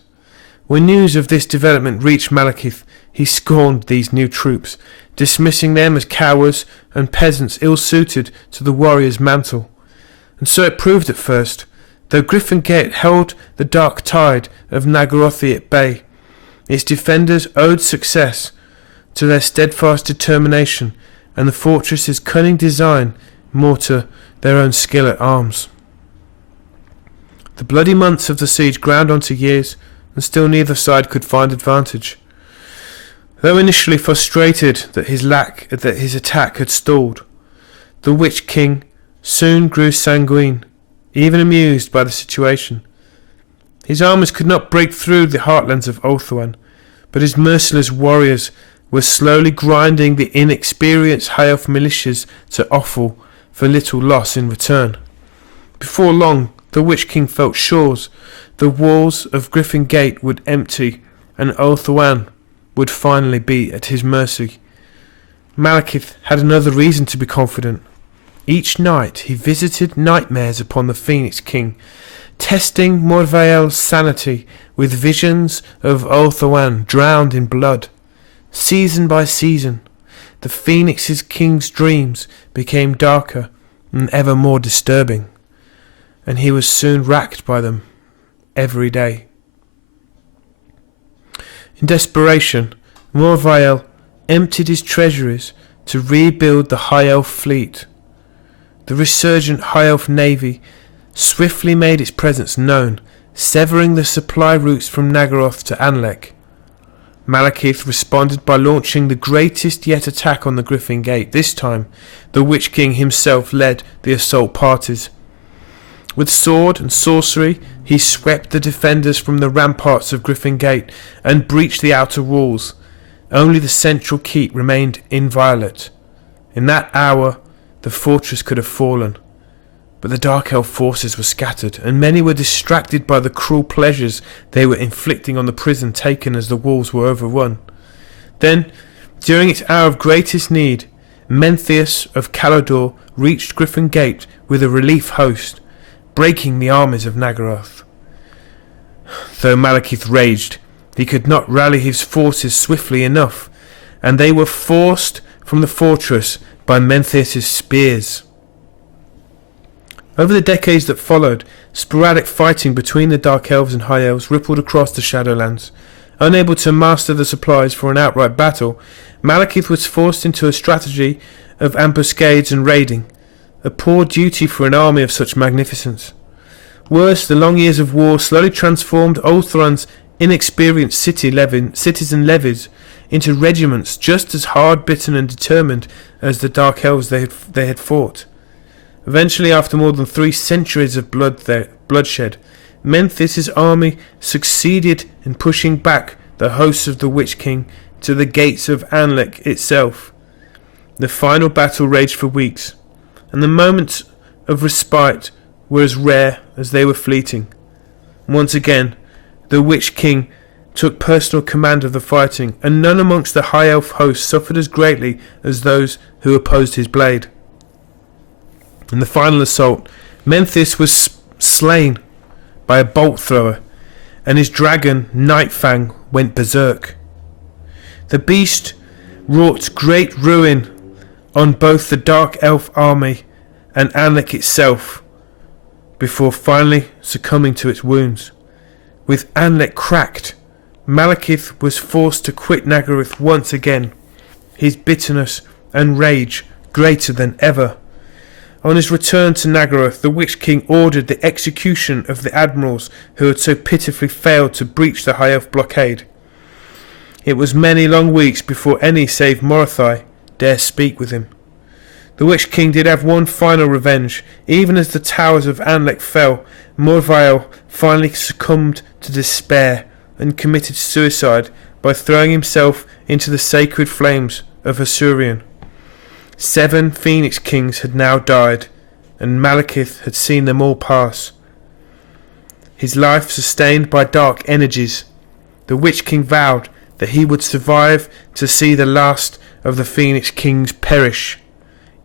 When news of this development reached Malekith, he scorned these new troops, dismissing them as cowards and peasants ill-suited to the warrior's mantle. And so it proved at first. Though Griffin Gate held the dark tide of Nagarythe at bay, its defenders owed success to their steadfast determination and the fortress's cunning design more to their own skill at arms. The bloody months of the siege ground onto years, and still neither side could find advantage. Though initially frustrated that his attack had stalled, the Witch King soon grew sanguine, even amused by the situation. His armies could not break through the heartlands of Ulthuan, but his merciless warriors were slowly grinding the inexperienced High Elf militias to offal for little loss in return. Before long, the Witch King felt sure the walls of Griffin Gate would empty and Ulthuan would finally be at his mercy. Malekith had another reason to be confident. Each night he visited nightmares upon the Phoenix King, testing Morvael's sanity with visions of Ulthuan drowned in blood. Season by season, the Phoenix's King's dreams became darker and ever more disturbing, and he was soon racked by them every day. In desperation, Morvael emptied his treasuries to rebuild the High Elf fleet. The resurgent High Elf navy swiftly made its presence known, severing the supply routes from Naggaroth to Anlek. Malekith responded by launching the greatest yet attack on the Griffin Gate. This time, the Witch King himself led the assault parties. With sword and sorcery, he swept the defenders from the ramparts of Griffin Gate and breached the outer walls. Only the central keep remained inviolate. In that hour, the fortress could have fallen. But the Dark Elf forces were scattered, and many were distracted by the cruel pleasures they were inflicting on the prison taken as the walls were overrun. Then, during its hour of greatest need, Menthius of Caledor reached Griffin Gate with a relief host, breaking the armies of Naggaroth. Though Malekith raged, he could not rally his forces swiftly enough, and they were forced from the fortress by Menthius' spears. Over the decades that followed, sporadic fighting between the Dark Elves and High Elves rippled across the Shadowlands. Unable to master the supplies for an outright battle, Malekith was forced into a strategy of ambuscades and raiding, a poor duty for an army of such magnificence. Worse, the long years of war slowly transformed Ulthuan's inexperienced citizen levies into regiments just as hard-bitten and determined as the Dark Elves they had fought. Eventually, after more than 3 centuries of bloodshed, Menthius' army succeeded in pushing back the hosts of the Witch King to the gates of Anlek itself. The final battle raged for weeks, and the moments of respite were as rare as they were fleeting. Once again, the Witch King took personal command of the fighting, and none amongst the High Elf host suffered as greatly as those who opposed his blade. In the final assault, Menthius was slain by a bolt thrower, and his dragon, Nightfang, went berserk. The beast wrought great ruin on both the Dark Elf army and Anlek itself, before finally succumbing to its wounds. With Anlek cracked, Malekith was forced to quit Nagarythe once again, his bitterness and rage greater than ever. On his return to Naggaroth, the Witch King ordered the execution of the admirals who had so pitifully failed to breach the High Elf blockade. It was many long weeks before any save Morathi dare speak with him. The Witch King did have one final revenge. Even as the towers of Anlek fell, Morvael finally succumbed to despair and committed suicide by throwing himself into the sacred flames of Asuryan. 7 Phoenix Kings had now died, and Malekith had seen them all pass. His life sustained by dark energies, the Witch King vowed that he would survive to see the last of the Phoenix Kings perish,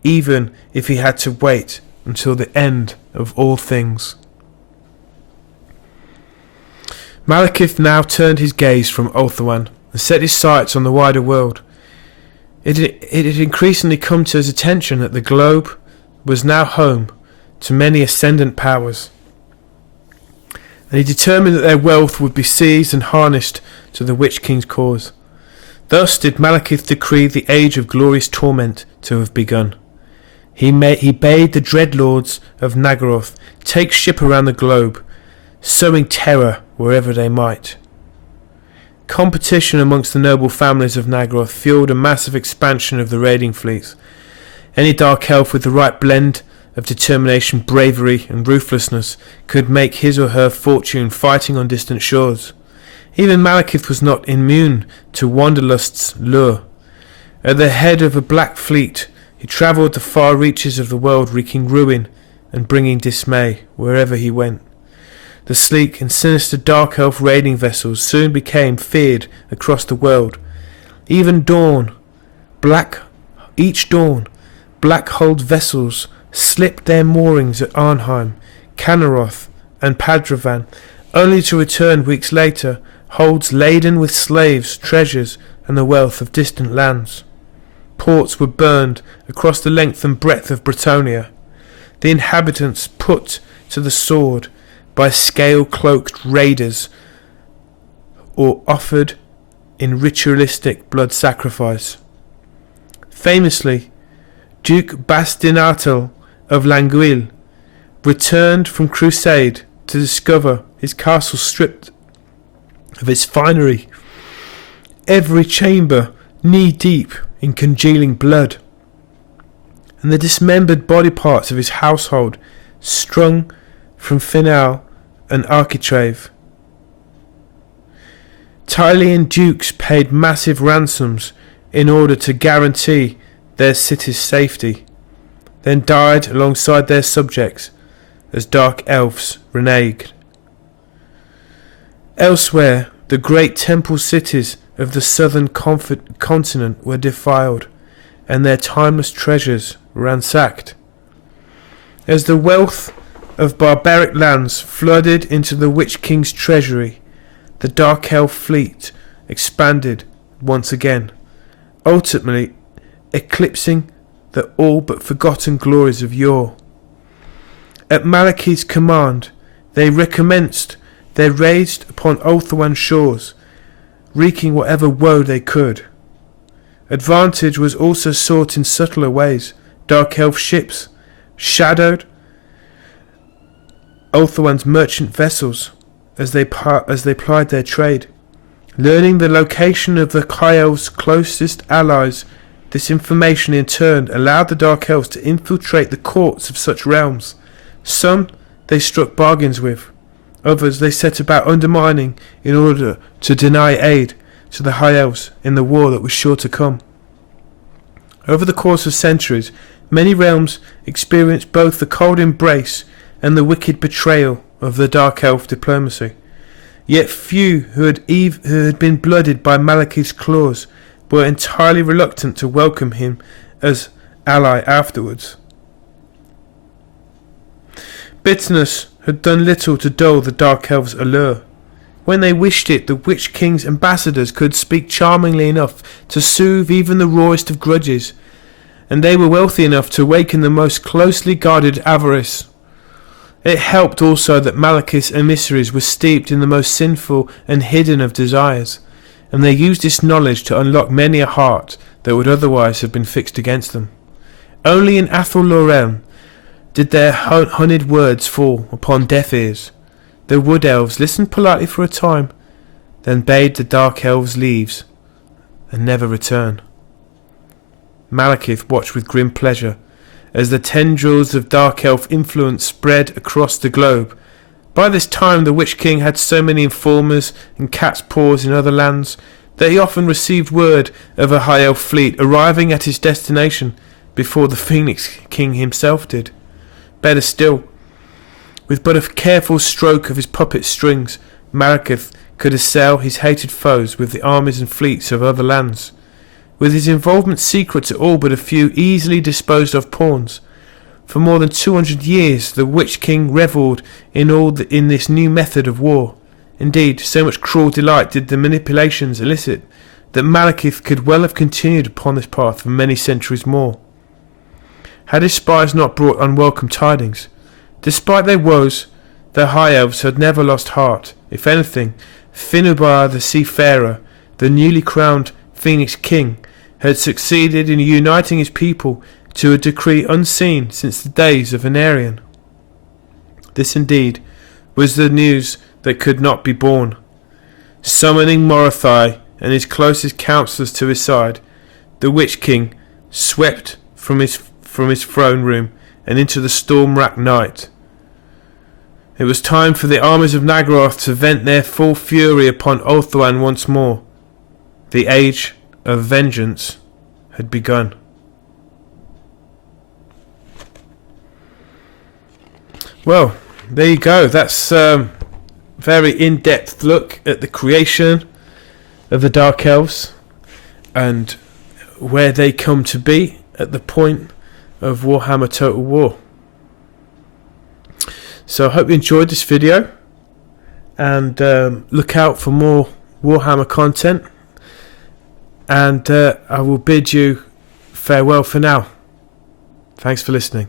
even if he had to wait until the end of all things. Malekith now turned his gaze from Ulthuan and set his sights on the wider world. It had increasingly come to his attention that the globe was now home to many ascendant powers, and he determined that their wealth would be seized and harnessed to the Witch King's cause. Thus did Malekith decree the age of glorious torment to have begun. He bade the dreadlords of Naggaroth take ship around the globe, sowing terror wherever they might. Competition amongst the noble families of Naggaroth fueled a massive expansion of the raiding fleets. Any Dark Elf with the right blend of determination, bravery and ruthlessness could make his or her fortune fighting on distant shores. Even Malekith was not immune to wanderlust's lure. At the head of a black fleet, he travelled the far reaches of the world, wreaking ruin and bringing dismay wherever he went. The sleek and sinister Dark Elf raiding vessels soon became feared across the world. Each dawn, black-hulled vessels slipped their moorings at Arnheim, Caneroth and Padravan, only to return weeks later, holds laden with slaves, treasures and the wealth of distant lands. Ports were burned across the length and breadth of Bretonnia, the inhabitants put to the sword by scale-cloaked raiders, or offered in ritualistic blood sacrifice. Famously, Duke Bastinatel of Languille returned from crusade to discover his castle stripped of its finery every chamber knee-deep in congealing blood, and the dismembered body parts of his household strung from Finale and Architrave. Tylian dukes paid massive ransoms in order to guarantee their city's safety, then died alongside their subjects as Dark Elves reneged. Elsewhere, the great temple cities of the southern continent were defiled, and their timeless treasures ransacked. As the wealth of barbaric lands flooded into the Witch King's treasury, the Dark Elf fleet expanded once again, ultimately eclipsing the all but forgotten glories of yore. At Malekith's command, they recommenced their raids upon Ulthuan's shores, wreaking whatever woe they could. Advantage was also sought in subtler ways. Dark Elf ships shadowed Ulthuan's merchant vessels as they plied their trade. Learning the location of the High Elves' closest allies, this information in turn allowed the Dark Elves to infiltrate the courts of such realms. Some they struck bargains with, others they set about undermining in order to deny aid to the High Elves in the war that was sure to come. Over the course of centuries, many realms experienced both the cold embrace and the wicked betrayal of the Dark Elf diplomacy. Yet few who had been blooded by Malekith's claws were entirely reluctant to welcome him as ally afterwards. Bitterness had done little to dull the Dark Elves' allure. When they wished it, the Witch King's ambassadors could speak charmingly enough to soothe even the rawest of grudges, and they were wealthy enough to awaken the most closely guarded avarice. It helped also that Malekith's emissaries were steeped in the most sinful and hidden of desires, and they used this knowledge to unlock many a heart that would otherwise have been fixed against them. Only in Athel Loren did their honeyed words fall upon deaf ears. The Wood Elves listened politely for a time, then bade the Dark Elves leave and never return. Malekith watched with grim pleasure as the tendrils of Dark Elf influence spread across the globe. By this time the Witch King had so many informers and cat's paws in other lands that he often received word of a High Elf fleet arriving at his destination before the Phoenix King himself did. Better still, with but a careful stroke of his puppet strings, Malekith could assail his hated foes with the armies and fleets of other lands. With his involvement secret to all but a few easily disposed of pawns, for more than 200 years the Witch King revelled in this new method of war. Indeed, so much cruel delight did the manipulations elicit that Malekith could well have continued upon this path for many centuries more, had his spies not brought unwelcome tidings. Despite their woes, the High Elves had never lost heart. If anything, Finubar the Seafarer, the newly crowned Phoenix King, had succeeded in uniting his people to a decree unseen since the days of Aenarion. This indeed was the news that could not be borne. Summoning Morathi and his closest counsellors to his side, the Witch King swept from his throne room and into the storm-racked night. It was time for the armies of Naggaroth to vent their full fury upon Ulthuan once more. The age of vengeance had begun. Well, there you go. That's a very in-depth look at the creation of the Dark Elves and where they come to be at the point of Warhammer Total War. So I hope you enjoyed this video, and look out for more Warhammer content, and I will bid you farewell for now. Thanks for listening.